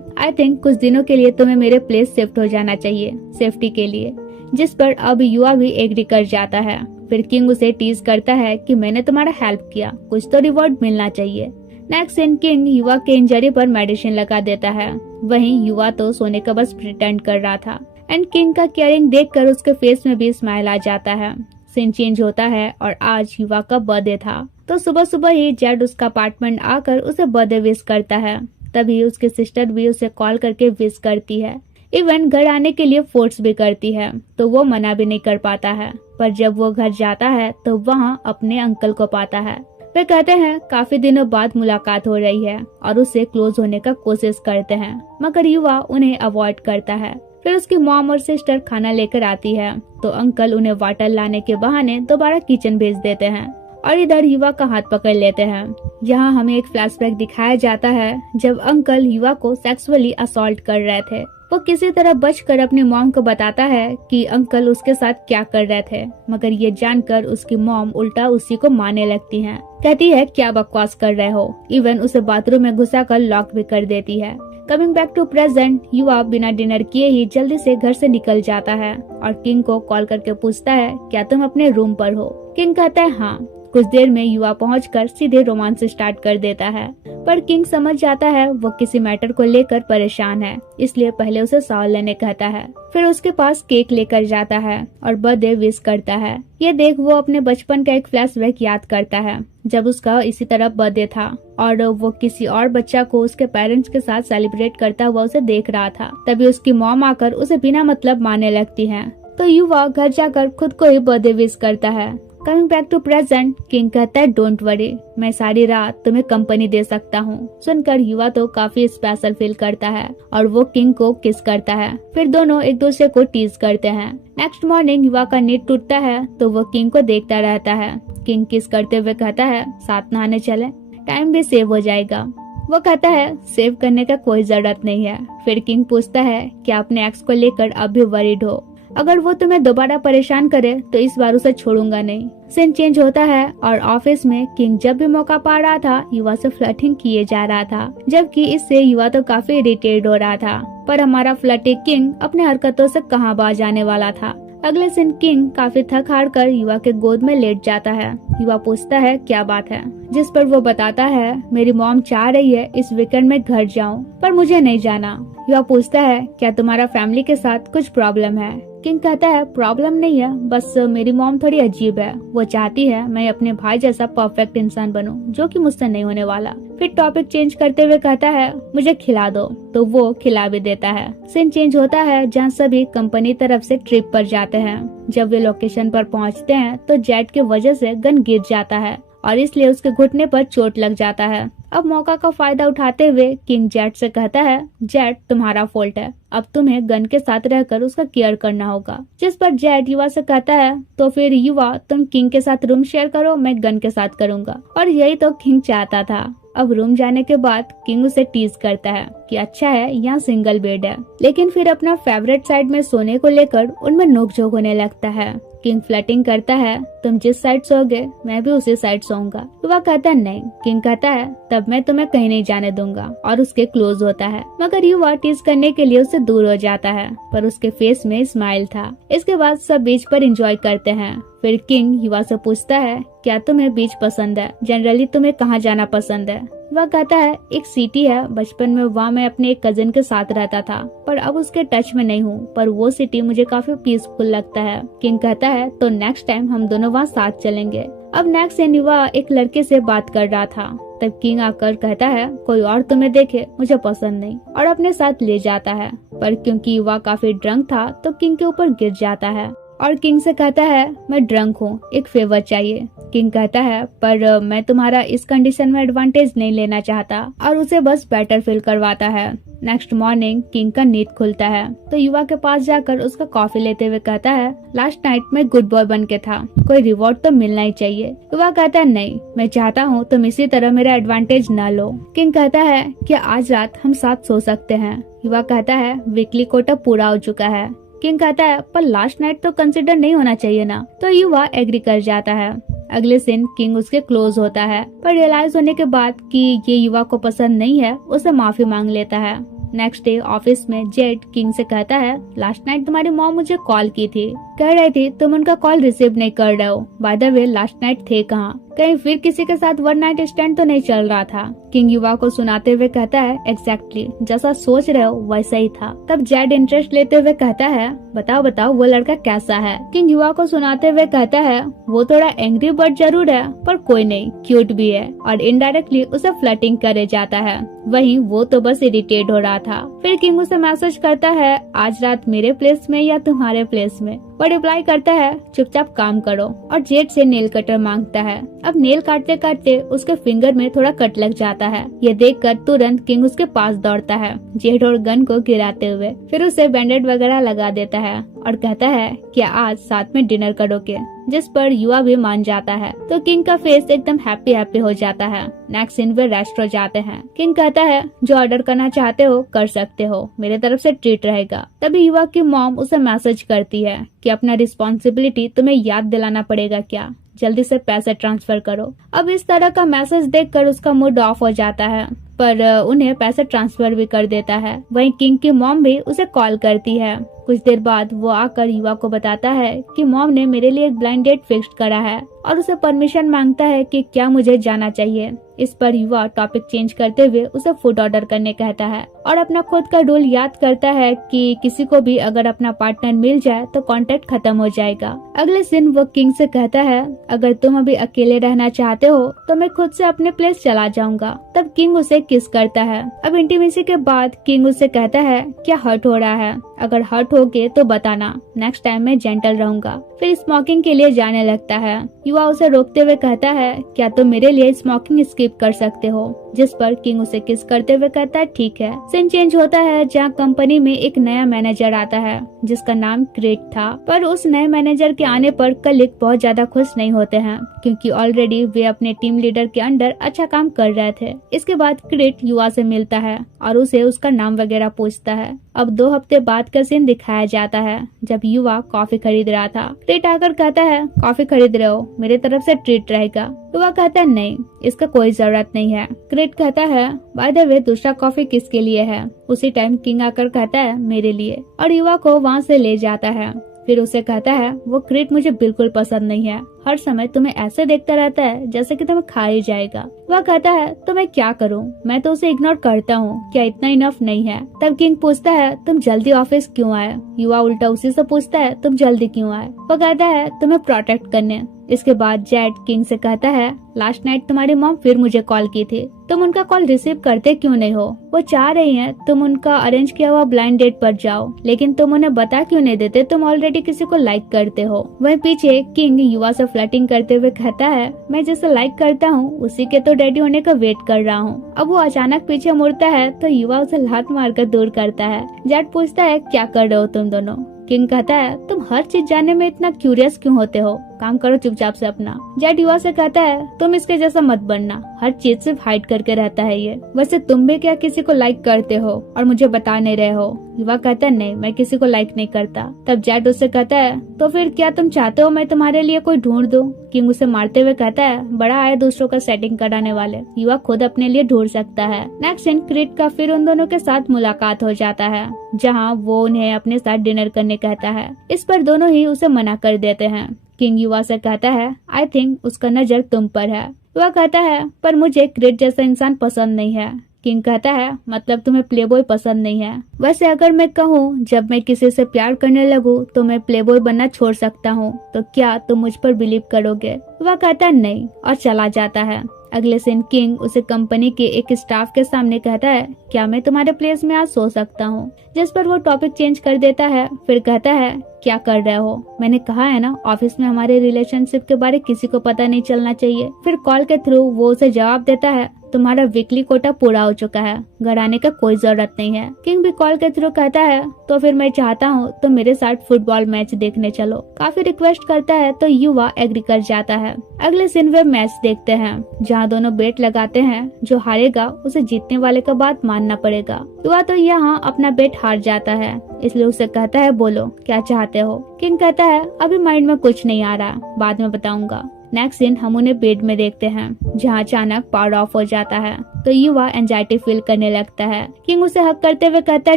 आई थिंक कुछ दिनों के लिए तुम्हें मेरे प्लेस शिफ्ट हो जाना चाहिए सेफ्टी के लिए, जिस पर अब युवा भी एग्री कर जाता है। फिर किंग उसे टीज करता है कि मैंने तुम्हारा हेल्प किया, कुछ तो रिवॉर्ड मिलना चाहिए। नेक्स्ट सीन किंग युवा के इंजरी पर मेडिसिन लगा देता है। वहीं युवा तो सोने का बस प्रिटेंड कर रहा था एंड किंग का केयरिंग देखकर उसके फेस में भी स्माइल आ जाता है। सीन चेंज होता है और आज युवा का बर्थडे था तो सुबह सुबह ही जेड उसका अपार्टमेंट आकर उसे बर्थडे विश करता है। तभी उसकी सिस्टर भी उसे कॉल करके विश करती है, इवन घर आने के लिए फोर्स भी करती है तो वो मना भी नहीं कर पाता है। पर जब वो घर जाता है तो वहाँ अपने अंकल को पाता है। वे कहते हैं काफी दिनों बाद मुलाकात हो रही है और उससे क्लोज होने का कोशिश करते हैं, मगर युवा उन्हें अवॉइड करता है। फिर उसकी मॉम और सिस्टर खाना लेकर आती है तो अंकल उन्हें वाटर लाने के बहाने दोबारा किचन भेज देते हैं और इधर युवा का हाथ पकड़ लेते हैं। यहाँ हमें एक फ्लैशबैक दिखाया जाता है जब अंकल युवा को सेक्सुअली असॉल्ट कर रहे थे। वो किसी तरह बचकर अपनी मॉम को बताता है कि अंकल उसके साथ क्या कर रहे थे, मगर ये जानकर उसकी मॉम उल्टा उसी को मारने लगती है। कहती है क्या बकवास कर रहे हो, इवन उसे बाथरूम में घुसाकर लॉक भी कर देती है। कमिंग बैक टू प्रेजेंट, युवा बिना डिनर किए ही जल्दी से घर से निकल जाता है और किंग को कॉल करके पूछता है क्या तुम अपने रूम पर हो। किंग कहता है हाँ। कुछ देर में युवा पहुंचकर सीधे रोमांस स्टार्ट कर देता है, पर किंग समझ जाता है वो किसी मैटर को लेकर परेशान है, इसलिए पहले उसे शॉवर लेने कहता है। फिर उसके पास केक लेकर जाता है और बर्थडे विश करता है। ये देख वो अपने बचपन का एक फ्लैशबैक याद करता है जब उसका इसी तरह बर्थडे था और वो किसी और बच्चा को उसके पेरेंट्स के साथ सेलिब्रेट करता हुआ उसे देख रहा था। तभी उसकी मॉम आकर उसे बिना मतलब मारने लगती है तो युवा घर जाकर खुद को ही बर्थडे विश करता है। Coming back to present, king कहता है डोंट वरी, मैं सारी रात तुम्हें कंपनी दे सकता हूँ। सुनकर युवा तो काफी स्पेशल फील करता है और वो किंग को किस करता है। फिर दोनों एक दूसरे को टीज करते हैं। नेक्स्ट मॉर्निंग युवा का नींद टूटता है तो वो किंग को देखता रहता है। किंग किस करते हुए कहता है साथ नहाने चले, टाइम भी सेव हो जाएगा। वो कहता है सेव करने का कोई जरूरत नहीं है। फिर किंग पूछता है क्या अपने एक्स को लेकर अब भी वरीड हो, अगर वो तुम्हें दोबारा परेशान करे तो इस बार उसे छोड़ूंगा नहीं। सीन चेंज होता है और ऑफिस में किंग जब भी मौका पा रहा था युवा से फ्लर्टिंग किए जा रहा था, जबकि इससे युवा तो काफी इरिटेट हो रहा था। पर हमारा फ्लर्टी किंग अपने हरकतों से कहां बाज जाने वाला था। अगले दिन किंग काफी थक हार कर युवा के गोद में लेट जाता है। युवा पूछता है क्या बात है, जिस पर वो बताता है मेरी मॉम चाह रही है इस वीकेंड में घर जाऊं पर मुझे नहीं जाना। युवा पूछता है क्या तुम्हारा फैमिली के साथ कुछ प्रॉब्लम है। किंग कहता है प्रॉब्लम नहीं है, बस मेरी मॉम थोड़ी अजीब है, वो चाहती है मैं अपने भाई जैसा परफेक्ट इंसान बनूं, जो कि मुझसे नहीं होने वाला। फिर टॉपिक चेंज करते हुए कहता है मुझे खिला दो, तो वो खिला भी देता है। सीन चेंज होता है जहाँ सभी कंपनी तरफ से ट्रिप पर जाते हैं। जब वे लोकेशन पर पहुँचते हैं तो जेट की वजह से गन गिर जाता है और इसलिए उसके घुटने पर चोट लग जाता है। अब मौका का फायदा उठाते हुए किंग जेट से कहता है जेट तुम्हारा फॉल्ट है, अब तुम्हें गन के साथ रहकर उसका केयर करना होगा। जिस पर जेट युवा से कहता है तो फिर युवा तुम किंग के साथ रूम शेयर करो, मैं गन के साथ करूंगा। और यही तो किंग चाहता था। अब रूम जाने के बाद किंग उसे टीज करता है कि अच्छा है यहाँ सिंगल बेड है, लेकिन फिर अपना फेवरेट साइड में सोने को लेकर उनमें नोकझोंक होने लगता है। किंग फ्लर्टिंग करता है तुम जिस साइड सोओगे मैं भी उसी साइड सोऊंगा। युवा कहता है नहीं। किंग कहता है तब मैं तुम्हें कहीं नहीं जाने दूंगा और उसके क्लोज होता है, मगर युवा टीज करने के लिए उससे दूर हो जाता है, पर उसके फेस में स्माइल था। इसके बाद सब बीच पर एंजॉय करते हैं। फिर किंग युवा से पूछता है क्या तुम्हें बीच पसंद है, जनरली तुम्हें कहाँ जाना पसंद है। वह कहता है एक सिटी है, बचपन में वहाँ मैं अपने एक कजिन के साथ रहता था, पर अब उसके टच में नहीं हूँ, पर वो सिटी मुझे काफी पीसफुल लगता है। किंग कहता है तो नेक्स्ट टाइम हम दोनों वहाँ साथ चलेंगे। अब नेक्स्ट सीन युवा एक लड़के से बात कर रहा था, तब किंग आकर कहता है कोई और तुम्हें देखे मुझे पसंद नहीं, और अपने साथ ले जाता है। पर क्योंकि युवा काफी ड्रंक था तो किंग के ऊपर गिर जाता है और किंग से कहता है मैं ड्रंक हूँ, एक फेवर चाहिए। किंग कहता है पर मैं तुम्हारा इस कंडीशन में एडवांटेज नहीं लेना चाहता, और उसे बस बेटर फील करवाता है। नेक्स्ट मॉर्निंग किंग का नींद खुलता है तो युवा के पास जाकर उसका कॉफी लेते हुए कहता है लास्ट नाइट में गुड बॉय बन के था, कोई रिवॉर्ड तो मिलना ही चाहिए। युवा कहता है नहीं, मैं चाहता हूँ तुम इसी तरह मेरा एडवांटेज न लो। किंग कहता है कि आज रात हम साथ सो सकते हैं। युवा कहता है वीकली कोटा पूरा हो चुका है। किंग कहता है पर लास्ट नाइट तो कंसिडर नहीं होना चाहिए ना, तो युवा एग्री कर जाता है। अगले दिन किंग उसके क्लोज होता है, पर रियलाइज होने के बाद कि ये युवा को पसंद नहीं है उसे माफी मांग लेता है। नेक्स्ट डे ऑफिस में जेट किंग से कहता है लास्ट नाइट तुम्हारी मॉम मुझे कॉल की थी, कह रही थी तुम उनका कॉल रिसीव नहीं कर रहे हो। By the way last night थे कहाँ, कहीं फिर किसी के साथ वन नाइट स्टैंड तो नहीं चल रहा था। किंग युवा को सुनाते हुए कहता है एग्जैक्टली जैसा सोच रहे हो वैसा ही था। तब जेट इंटरेस्ट लेते हुए कहता है बताओ बताओ वो लड़का कैसा है। किंग युवा को सुनाते हुए कहता है वो थोड़ा एंग्री बर्ड जरूर है, पर कोई नहीं क्यूट भी है, और इनडायरेक्टली उसे फ्लर्टिंग करे जाता है। वहीं वो तो बस इरिटेट हो रहा था। फिर किंग उसे मैसेज करता है आज रात मेरे प्लेस में या तुम्हारे प्लेस में। वो रिप्लाई करता है चुपचाप काम करो, और जेट से नेल कटर मांगता है। अब नेल काटते काटते उसके फिंगर में थोड़ा कट लग जाता है। ये देखकर तुरंत किंग उसके पास दौड़ता है जेट और गन को गिराते हुए, फिर उसे बैंडेड वगैरह लगा देता है और कहता है कि आज साथ में डिनर करोगे, जिस पर युवा भी मान जाता है। तो किंग का फेस एकदम हैप्पी हैप्पी हो जाता है। नेक्स्ट सीन वे रेस्टोरेंट जाते हैं। किंग कहता है जो ऑर्डर करना चाहते हो कर सकते हो, मेरे तरफ से ट्रीट रहेगा। तभी युवा की मॉम उसे मैसेज करती है कि अपना रिस्पॉन्सिबिलिटी तुम्हें याद दिलाना पड़ेगा क्या, जल्दी से पैसे ट्रांसफर करो। अब इस तरह का मैसेज देखकर उसका मूड ऑफ हो जाता है, पर उन्हें पैसे ट्रांसफर भी कर देता है। वहीं किंग की मॉम भी उसे कॉल करती है। कुछ देर बाद वो आकर युवा को बताता है कि मॉम ने मेरे लिए एक ब्लाइंड डेट फिक्स करा है, और उसे परमिशन मांगता है कि क्या मुझे जाना चाहिए। इस पर युवा टॉपिक चेंज करते हुए उसे फूड ऑर्डर करने कहता है, और अपना खुद का रूल याद करता है कि किसी को भी अगर अपना पार्टनर मिल जाए तो कांटेक्ट खत्म हो जाएगा। अगले दिन वो किंग से कहता है अगर तुम अभी अकेले रहना चाहते हो तो मैं खुद से अपने प्लेस चला जाऊंगा। तब किंग उसे किस करता है। अब इंटीमेसी के बाद किंग उससे कहता है क्या हर्ट हो रहा है, अगर हर्ट होगे तो बताना, नेक्स्ट टाइम मैं जेंटल रहूंगा। फिर स्मोकिंग के लिए जाने लगता है। युवा उसे रोकते हुए कहता है क्या तुम मेरे लिए स्मोकिंग स्किप कर सकते हो, जिस पर किंग उसे किस करते हुए कहता है ठीक है। सीन चेंज होता है जहाँ कंपनी में एक नया मैनेजर आता है जिसका नाम क्रेट था, पर उस नए मैनेजर के आने पर कलीग बहुत ज्यादा खुश नहीं होते हैं क्योंकि ऑलरेडी वे अपने टीम लीडर के अंडर अच्छा काम कर रहे थे। इसके बाद क्रेट युवा से मिलता है और उसे उसका नाम वगैरह पूछता है। अब 2 हफ्ते बाद का सीन दिखाया जाता है जब युवा कॉफी खरीद रहा था। क्रेट आकर कहता है कॉफी खरीद रहे हो, मेरे तरफ से ट्रीट रहेगा। युवा कहता है नहीं, इसका कोई जरूरत नहीं है। क्रेट कहता है बाय द वे दूसरा कॉफी किसके लिए है। उसी टाइम किंग आकर कहता है मेरे लिए, और युवा को वहाँ से ले जाता है। फिर उसे कहता है वो क्रिट मुझे बिल्कुल पसंद नहीं है, हर समय तुम्हें ऐसे देखता रहता है जैसे कि तुम्हें खा ही जाएगा। वह कहता है तो मैं क्या करूं, मैं तो उसे इग्नोर करता हूं, क्या इतना इनफ नहीं है। तब किंग पूछता है तुम जल्दी ऑफिस क्यों आए। युवा उल्टा उसी से पूछता है तुम जल्दी क्यों आए। वो कहता है तुम्हें प्रोटेक्ट करने। इसके बाद जेड किंग से कहता है लास्ट नाइट तुम्हारी मॉम फिर मुझे कॉल की थी, तुम उनका कॉल रिसीव करते क्यों नहीं हो। वो चाह रही हैं तुम उनका अरेंज किया हुआ ब्लाइंड डेट पर जाओ, लेकिन तुम उन्हें बता क्यों नहीं देते, तुम ऑलरेडी किसी को लाइक करते हो। वहीं पीछे किंग युवा से फ्लर्टिंग करते हुए कहता है मैं जिसे लाइक करता हूँ उसी के तो डैडी होने का वेट कर रहा हूँ। अब वो अचानक पीछे मुड़ता है तो युवा उसे लात मारकर दूर करता है। जेड पूछता है क्या कर रहे हो तुम दोनों। किंग कहता है तुम हर चीज जानने में इतना क्यूरियस क्यों होते हो, काम करो चुपचाप से अपना। जेड युवा से कहता है तुम इसके जैसा मत बनना, हर चीज सिर्फ हाइड करके रहता है ये। वैसे तुम भी क्या किसी को लाइक करते हो और मुझे बता नहीं रहे हो। युवा कहता है नहीं मैं किसी को लाइक नहीं करता। तब जेड उससे कहता है तो फिर क्या तुम चाहते हो मैं तुम्हारे लिए कोई ढूंढ दूं। किंग उसे मारते हुए कहता है बड़ा आया दूसरों का सेटिंग कराने वाले, युवा खुद अपने लिए ढूंढ सकता है। नेक्स्ट सीन क्रिट का फिर उन दोनों के साथ मुलाकात हो जाता है जहाँ वो उन्हें अपने साथ डिनर करने कहता है। इस पर दोनों ही उसे मना कर देते हैं। किंग युवा से कहता है आई थिंक उसका नजर तुम पर है। युवा कहता है पर मुझे क्रिट जैसा इंसान पसंद नहीं है। किंग कहता है मतलब तुम्हें प्लेबॉय पसंद नहीं है। वैसे अगर मैं कहूँ जब मैं किसी से प्यार करने लगूँ तो मैं प्लेबॉय बनना छोड़ सकता हूँ, तो क्या तुम मुझ पर बिलीव करोगे। वह कहता है नहीं और चला जाता है। अगले दिन किंग उसे कंपनी के एक स्टाफ के सामने कहता है क्या मैं तुम्हारे प्लेस में आज सो सकता हूँ, जिस पर वो टॉपिक चेंज कर देता है। फिर कहता है क्या कर रहे हो, मैंने कहा है ना ऑफिस में हमारे रिलेशनशिप के बारे किसी को पता नहीं चलना चाहिए। फिर कॉल के थ्रू वो उसे जवाब देता है तुम्हारा वीकली कोटा पूरा हो चुका है, घर आने का कोई जरूरत नहीं है। किंग भी कॉल के थ्रू कहता है तो फिर मैं चाहता हूँ तो मेरे साथ फुटबॉल मैच देखने चलो। काफी रिक्वेस्ट करता है तो युवा एग्री कर जाता है। अगले दिन वे मैच देखते हैं जहाँ दोनों बेट लगाते हैं, जो हारेगा उसे जीतने वाले का बात मानना पड़ेगा। युवा तो यहाँ अपना बेट हार जाता है, इसलिए उसे कहता है बोलो क्या चाहते हो। किंग कहता है अभी माइंड में कुछ नहीं आ रहा, बाद में बताऊंगा। नेक्स्ट दिन हम उन्हें बेड में देखते हैं जहाँ अचानक पावर ऑफ हो जाता है तो युवा एंजाइटी फील करने लगता है। किंग उसे हक करते हुए कहता है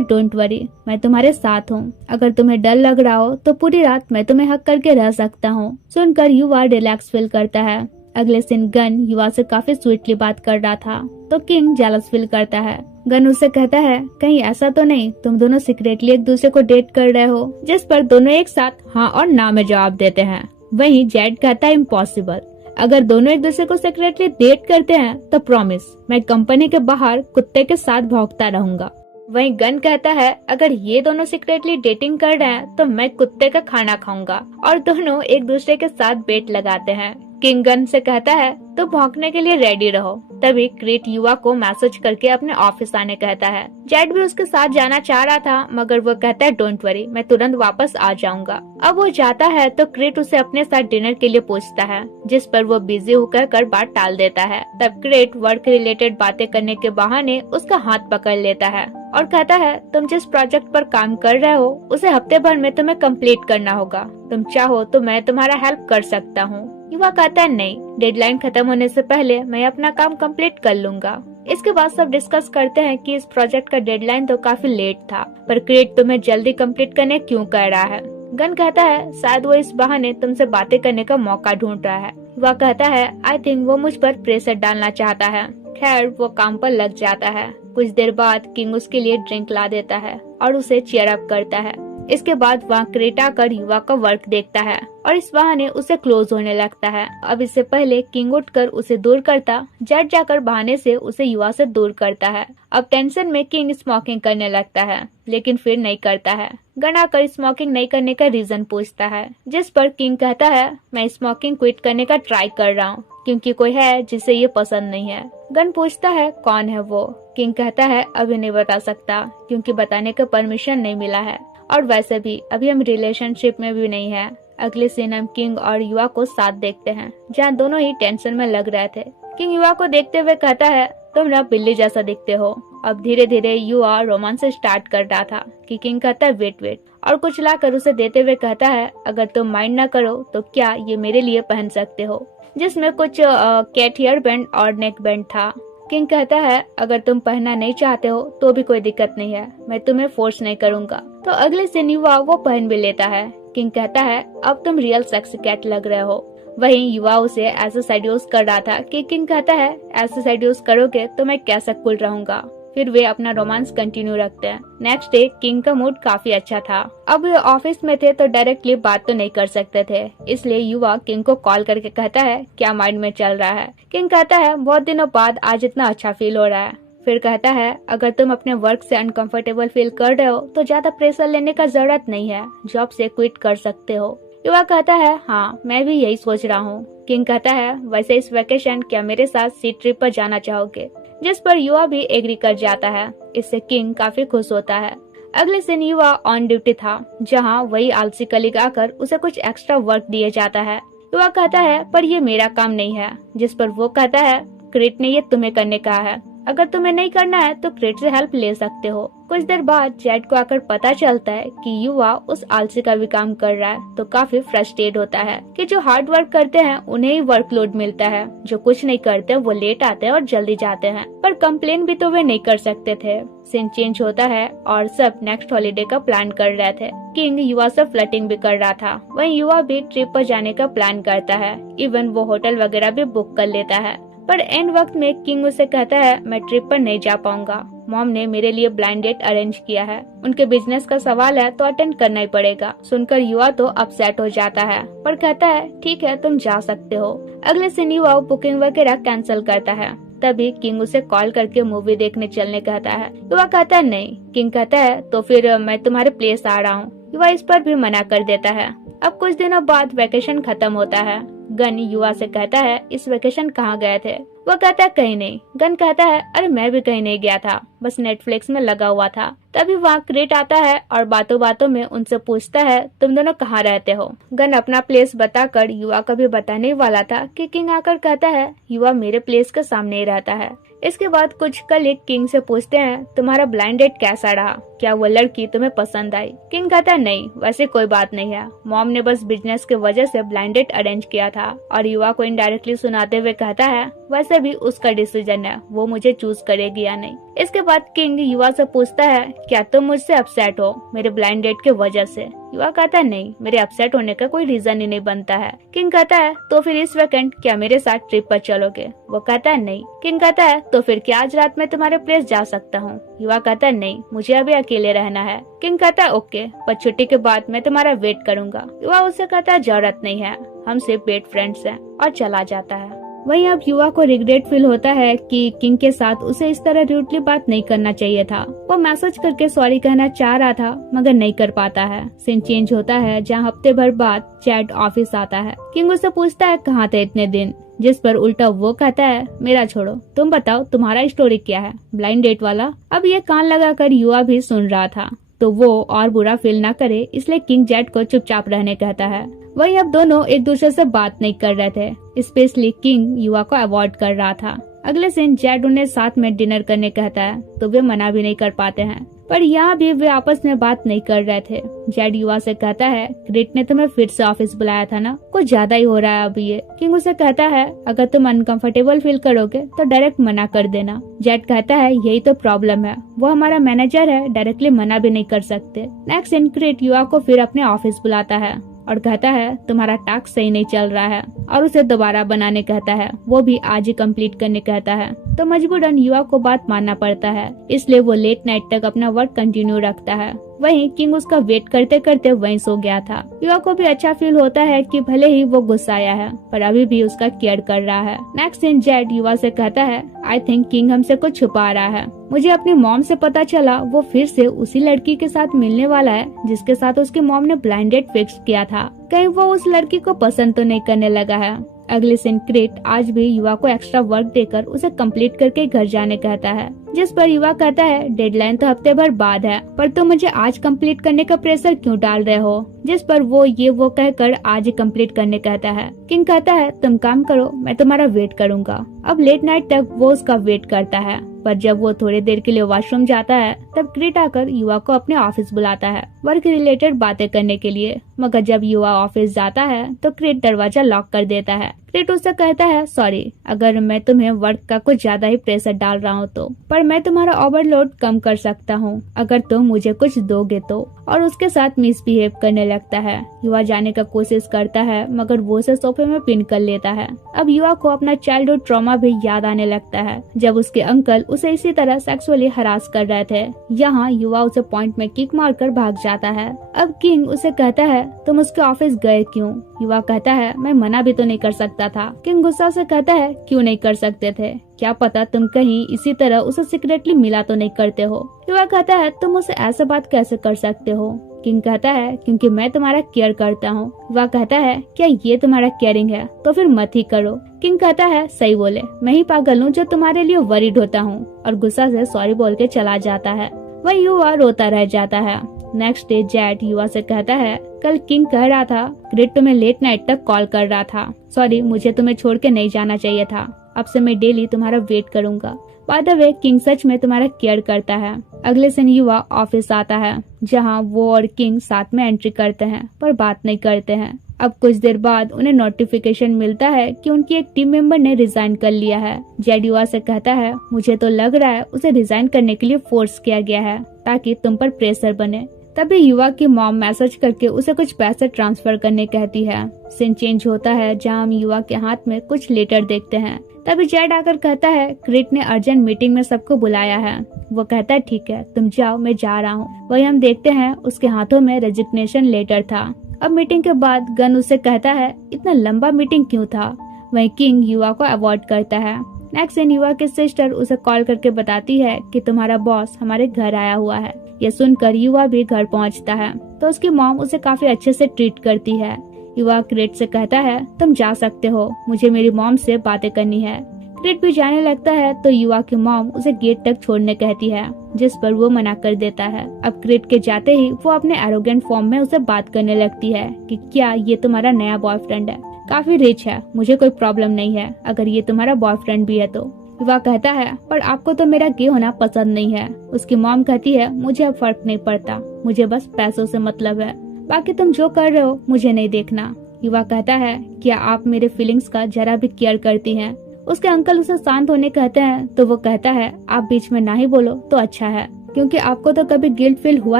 डोंट वरी मैं तुम्हारे साथ हूँ, अगर तुम्हें डर लग रहा हो तो पूरी रात मैं तुम्हें हक करके रह सकता हूँ। सुनकर युवा रिलैक्स फील करता है। अगले दिन गन युवा से काफी स्वीटली बात कर रहा था तो किंग जेलस फील करता है। गन उससे कहता है कहीं ऐसा तो नहीं तुम दोनों सीक्रेटली एक दूसरे को डेट कर रहे हो, जिस पर दोनों एक साथ हाँ और ना में जवाब देते हैं। वहीं जेड कहता है इम्पॉसिबल, अगर दोनों एक दूसरे को सीक्रेटली डेट करते हैं तो प्रॉमिस मैं कंपनी के बाहर कुत्ते के साथ भौंकता रहूंगा। वहीं गन कहता है अगर ये दोनों सीक्रेटली डेटिंग कर रहे हैं तो मैं कुत्ते का खाना खाऊंगा, और दोनों एक दूसरे के साथ बेट लगाते हैं। किंग गन से कहता है तो भौंकने के लिए रेडी रहो। तभी क्रिट युवा को मैसेज करके अपने ऑफिस आने कहता है। जेड भी उसके साथ जाना चाह रहा था मगर वो कहता है डोंट वरी मैं तुरंत वापस आ जाऊंगा। अब वो जाता है तो क्रिट उसे अपने साथ डिनर के लिए पूछता है, जिस पर वो बिजी होकर बात टाल देता है। तब क्रिट वर्क रिलेटेड बातें करने के बहाने उसका हाथ पकड़ लेता है और कहता है तुम जिस प्रोजेक्ट पर काम कर रहे हो उसे हफ्ते भर में तुम्हें कंप्लीट करना होगा, तुम चाहो तो मैं तुम्हारा हेल्प कर सकता हूँ। युवा कहता है नहीं, डेडलाइन खत्म होने से पहले मैं अपना काम कंप्लीट कर लूंगा। इसके बाद सब डिस्कस करते हैं कि इस प्रोजेक्ट का डेडलाइन तो काफी लेट था, पर क्रिट तुम्हें जल्दी कंप्लीट करने क्यों कह रहा है। गन कहता है शायद वो इस बहाने तुमसे बातें करने का मौका ढूंढ रहा है। युवा कहता है आई थिंक वो मुझ पर प्रेशर डालना चाहता है। खैर वो काम पर लग जाता है। कुछ देर बाद किंग उसके लिए ड्रिंक ला देता है और उसे चीयर अप करता है। इसके बाद वहाँ क्रिट आकर युवा का वर्क देखता है और इस बहाने उसे क्लोज होने लगता है। अब इससे पहले किंग उठकर उसे दूर करता, जेड जाकर बहाने से उसे युवा से दूर करता है। अब टेंशन में किंग स्मोकिंग करने लगता है लेकिन फिर नहीं करता है। गन आकर स्मोकिंग नहीं करने का रीजन पूछता है, जिस पर किंग कहता है मैं स्मोकिंग क्विट करने का ट्राई कर रहा हूँ क्योंकि कोई है जिसे ये पसंद नहीं है। गन पूछता है कौन है वो। किंग कहता है अभी नहीं बता सकता क्योंकि बताने का परमिशन नहीं मिला है, और वैसे भी अभी हम रिलेशनशिप में भी नहीं है। अगले सीन हम किंग और युवा को साथ देखते हैं जहाँ दोनों ही टेंशन में लग रहे थे। किंग युवा को देखते हुए कहता है तुम ना बिल्ली जैसा दिखते हो। अब धीरे धीरे युवा रोमांस स्टार्ट कर रहा था कि किंग कहता है वेट और कुछ लाकर उसे देते हुए कहता है अगर तुम माइंड न करो तो क्या ये मेरे लिए पहन सकते हो, जिसमें कुछ कैट हेयर बैंड और नेक बैंड था। किंग कहता है अगर तुम पहनना नहीं चाहते हो तो भी कोई दिक्कत नहीं है, मैं तुम्हें फोर्स नहीं करूंगा। तो अगले दिन युवा वो पहन भी लेता है। किंग कहता है अब तुम रियल सेक्सी कैट लग रहे हो। वहीं युवा उसे ऐसे सेड्यूस कर रहा था कि किंग कहता है ऐसे सेड्यूस करोगे तो मैं कैसा कूल रहूंगा। फिर वे अपना रोमांस कंटिन्यू रखते हैं। नेक्स्ट डे किंग का मूड काफी अच्छा था। अब वे ऑफिस में थे तो डायरेक्टली बात तो नहीं कर सकते थे, इसलिए युवा किंग को कॉल करके कहता है क्या माइंड में चल रहा है। किंग कहता है बहुत दिनों बाद आज इतना अच्छा फील हो रहा है। फिर कहता है अगर तुम अपने वर्क से अनकंफर्टेबल फील कर रहे हो तो ज्यादा प्रेशर लेने का जरूरत नहीं है, जॉब से क्विट कर सकते हो। युवा कहता है हाँ मैं भी यही सोच रहा हूँ। किंग कहता है वैसे इस वेकेशन क्या मेरे साथ सी ट्रिप पर जाना चाहोगे, जिस पर युवा भी एग्री कर जाता है। इससे किंग काफी खुश होता है। अगले दिन युवा ऑन ड्यूटी था, जहाँ वही आलसी कलीग आकर उसे कुछ एक्स्ट्रा वर्क दिए जाता है। युवा कहता है पर ये मेरा काम नहीं है, जिस पर वो कहता है क्रिट ने ये तुम्हें करने कहा है, अगर तुम्हें नहीं करना है तो क्रिट से हेल्प ले सकते हो। कुछ देर बाद जेड को आकर पता चलता है कि युवा उस आलसी का भी काम कर रहा है, तो काफी फ्रस्ट्रेट होता है कि जो हार्ड वर्क करते हैं उन्हें ही वर्कलोड मिलता है, जो कुछ नहीं करते वो लेट आते हैं और जल्दी जाते हैं। पर कंप्लेन भी तो वे नहीं कर सकते थे। सीन चेंज होता है और सब नेक्स्ट हॉलीडे का प्लान कर रहे थे। किंग युवा से फ्लर्टिंग भी कर रहा था, वहीं युवा भी ट्रिप पर जाने का प्लान करता है। इवन वो होटल वगैरह भी बुक कर लेता है। पर एंड वक्त में किंग उसे कहता है मैं ट्रिप पर नहीं जा पाऊंगा, मॉम ने मेरे लिए ब्लाइंड डेट अरेंज किया है, उनके बिजनेस का सवाल है तो अटेंड करना ही पड़ेगा। सुनकर युवा तो अपसेट हो जाता है, पर कहता है ठीक है तुम जा सकते हो। अगले दिन युवा बुकिंग वगैरह कैंसिल करता है। तभी किंग उसे कॉल करके मूवी देखने चलने कहता है। युवा कहता है नहीं। किंग कहता है तो फिर मैं तुम्हारे प्लेस आ रहा हूँ। युवा इस पर भी मना कर देता है। अब कुछ दिनों बाद वेकेशन खत्म होता है। गन युवा से कहता है इस वेकेशन कहाँ गए थे। वो कहता है कहीं नहीं। गन कहता है अरे मैं भी कहीं नहीं गया था, बस नेटफ्लिक्स में लगा हुआ था। तभी वहाँ क्रिट आता है और बातों बातों में उनसे पूछता है तुम दोनों कहाँ रहते हो। गन अपना प्लेस बताकर युवा को भी बताने वाला था कि किंग आकर कहता है युवा मेरे प्लेस के सामने ही रहता है। इसके बाद कुछ कलीग किंग से पूछते हैं तुम्हारा ब्लाइंड डेट कैसा रहा, क्या वो लड़की तुम्हें पसंद आई। किंग कहता है नहीं वैसे कोई बात नहीं है, मॉम ने बस बिजनेस के वजह से ब्लाइंड डेट अरेंज किया था। और युवा को इनडायरेक्टली सुनाते हुए कहता है वैसे भी उसका डिसीजन है, वो मुझे चूज करेगी या नहीं। इसके बाद किंग युवा से पूछता है क्या तुम मुझसे अपसेट हो मेरे ब्लाइंड डेट के वजह से। युवा कहता है नहीं, मेरे अपसेट होने का कोई रीजन ही नहीं बनता है। किंग कहता है तो फिर इस वीकेंड क्या मेरे साथ ट्रिप पर चलोगे। वो कहता है नहीं। किंग कहता है तो फिर क्या आज रात में तुम्हारे प्लेस जा सकता हूँ। युवा कहता है नहीं, मुझे अभी अकेले रहना है। किंग कहता है ओके, पर छुट्टी के बाद मैं तुम्हारा वेट करूंगा। युवा उससे कहता है जरूरत नहीं है, हम सिर्फ बेस्ट फ्रेंड्स हैं, और चला जाता है। वहीं अब युवा को रिग्रेट फील होता है कि किंग के साथ उसे इस तरह रूडली बात नहीं करना चाहिए था। वो मैसेज करके सॉरी कहना चाह रहा था मगर नहीं कर पाता है। सीन चेंज होता है जहां हफ्ते भर बाद चैट ऑफिस आता है। किंग उससे पूछता है कहाँ थे इतने दिन, जिस पर उल्टा वो कहता है मेरा छोड़ो, तुम बताओ तुम्हारा स्टोरी क्या है, ब्लाइंड डेट वाला। अब ये कान लगाकर युवा भी सुन रहा था, तो वो और बुरा फील ना करे इसलिए किंग जेट को चुपचाप रहने कहता है। वहीं अब दोनों एक दूसरे से बात नहीं कर रहे थे, स्पेशली किंग युवा को अवॉइड कर रहा था। अगले दिन जेड उन्हें साथ में डिनर करने कहता है तो वे मना भी नहीं कर पाते हैं, पर यहाँ भी वे आपस में बात नहीं कर रहे थे। जेड युवा से कहता है क्रिट ने तुम्हें फिर से ऑफिस बुलाया था ना, कुछ ज्यादा ही हो रहा है अब ये। किंग उसे कहता है अगर तुम अनकंफर्टेबल फील करोगे तो डायरेक्ट मना कर देना। जेड कहता है यही तो प्रॉब्लम है, वो हमारा मैनेजर है, डायरेक्टली मना भी नहीं कर सकते। नेक्स्ट दिन क्रिट युवा को फिर अपने ऑफिस बुलाता है और कहता है तुम्हारा टास्क सही नहीं चल रहा है, और उसे दोबारा बनाने कहता है, वो भी आज ही कंप्लीट करने कहता है। तो मजबूरन युवा को बात मानना पड़ता है, इसलिए वो लेट नाइट तक अपना वर्क कंटिन्यू रखता है। वहीं किंग उसका वेट करते करते वहीं सो गया था। युवा को भी अच्छा फील होता है कि भले ही वो गुस्साया है पर अभी भी उसका केयर कर रहा है। नेक्स्ट दिन जेड युवा से कहता है आई थिंक किंग हमसे कुछ छुपा रहा है। मुझे अपनी मॉम से पता चला वो फिर से उसी लड़की के साथ मिलने वाला है जिसके साथ उसकी मॉम ने ब्लाइंड डेट फिक्स किया था। कहीं वो उस लड़की को पसंद तो नहीं करने लगा है। अगले दिन क्रिट आज भी युवा को एक्स्ट्रा वर्क देकर उसे कंप्लीट करके घर जाने कहता है, जिस पर युवा कहता है डेडलाइन तो हफ्ते भर बाद है, पर तुम मुझे आज कंप्लीट करने का प्रेशर क्यों डाल रहे हो। जिस पर वो कहकर आज ही कंप्लीट करने कहता है। किंग कहता है तुम काम करो, मैं तुम्हारा वेट करूंगा। अब लेट नाइट तक वो उसका वेट करता है, पर जब वो थोड़ी देर के लिए वॉशरूम जाता है तब क्रिट आकर युवा को अपने ऑफिस बुलाता है वर्क रिलेटेड बातें करने के लिए। मगर जब युवा ऑफिस जाता है तो क्रिट दरवाजा लॉक कर देता है। क्रिट उससे कहता है, सॉरी अगर मैं तुम्हें वर्क का कुछ ज्यादा ही प्रेशर डाल रहा हूँ तो, पर मैं तुम्हारा ओवरलोड कम कर सकता हूँ अगर तुम मुझे कुछ दोगे तो। और उसके साथ मिसबिहेव करने लगता है। युवा जाने का कोशिश करता है मगर वो उसे सोफे में पिन कर लेता है। अब युवा को अपना चाइल्डहुड ट्रॉमा भी याद आने लगता है जब उसके अंकल उसे इसी तरह सेक्सुअली हरास कर रहे थे। यहाँ युवा उसे पॉइंट में किक मारकर भाग जाता है। अब किंग उसे कहता है, तुम उसके ऑफिस गए क्यों? युवा कहता है, मैं मना भी तो नहीं कर सकता था। किंग गुस्सा से कहता है, क्यों नहीं कर सकते थे? क्या पता तुम कहीं इसी तरह उसे सीक्रेटली मिला तो नहीं करते हो। युवा कहता है, तुम उसे ऐसे बात कैसे कर सकते हो? किंग कहता है, क्योंकि मैं तुम्हारा केयर करता हूँ। युवा कहता है, क्या ये तुम्हारा केयरिंग है? तो फिर मत ही करो। किंग कहता है, सही बोले, मैं ही पागल हूँ जो तुम्हारे लिए वरीड होता हूँ, और गुस्सा से सॉरी बोल के चला जाता है। वही युवा रोता रह जाता है। नेक्स्ट डे जेड युवा से कहता है, कल किंग कह रहा था क्रिट तुम्हें लेट नाइट तक कॉल कर रहा था। सॉरी, मुझे तुम्हें छोड़ के नहीं जाना चाहिए था। अब से मैं डेली तुम्हारा वेट करूंगा। बाय द वे, किंग सच में तुम्हारा केयर करता है। अगले दिन युवा ऑफिस आता है जहां वो और किंग साथ में एंट्री करते हैं पर बात नहीं करते हैं। अब कुछ देर बाद उन्हें नोटिफिकेशन मिलता है कि उनकी एक टीम मेंबर ने रिजाइन कर लिया है। जेड युवा से कहता है, मुझे तो लग रहा है उसे रिजाइन करने के लिए फोर्स किया गया है ताकि तुम पर प्रेशर बने। तभी युवा की मॉम मैसेज करके उसे कुछ पैसे ट्रांसफर करने कहती है। सीन चेंज होता है जहां हम युवा के हाथ में कुछ लेटर देखते हैं। तभी जेड आकर कहता है, क्रिट ने अर्जेंट मीटिंग में सबको बुलाया है। वो कहता है, ठीक है तुम जाओ, मैं जा रहा हूँ। वही हम देखते हैं उसके हाथों में रेजिग्नेशन लेटर था। अब मीटिंग के बाद गन उसे कहता है, इतना लंबा मीटिंग क्यों था? वहीं किंग युवा को अवॉइड करता है। नेक्स्ट दिन युवा की सिस्टर उसे कॉल करके बताती है कि तुम्हारा बॉस हमारे घर आया हुआ है। यह सुनकर युवा भी घर पहुंचता है तो उसकी मॉम उसे काफी अच्छे से ट्रीट करती है। युवा क्रिट से कहता है, तुम जा सकते हो, मुझे मेरी मॉम से बातें करनी है। क्रिट भी जाने लगता है तो युवा की मॉम उसे गेट तक छोड़ने कहती है, जिस पर वो मना कर देता है। अब क्रिट के जाते ही वो अपने एरोगेंट फॉर्म में उसे बात करने लगती है कि क्या ये तुम्हारा नया बॉयफ्रेंड है? काफी रिच है, मुझे कोई प्रॉब्लम नहीं है अगर ये तुम्हारा बॉयफ्रेंड भी है तो। युवा कहता है, पर आपको तो मेरा गे होना पसंद नहीं है। उसकी मॉम कहती है, मुझे अब फर्क नहीं पड़ता, मुझे बस पैसों से मतलब है, बाकी तुम जो कर रहे हो मुझे नहीं देखना। युवा कहता है, क्या आप मेरे फीलिंग्स का जरा भी केयर करती हैं? उसके अंकल उसे शांत होने कहते हैं तो वो कहता है, आप बीच में ना ही बोलो तो अच्छा है, क्योंकि आपको तो कभी गिल्ट फील हुआ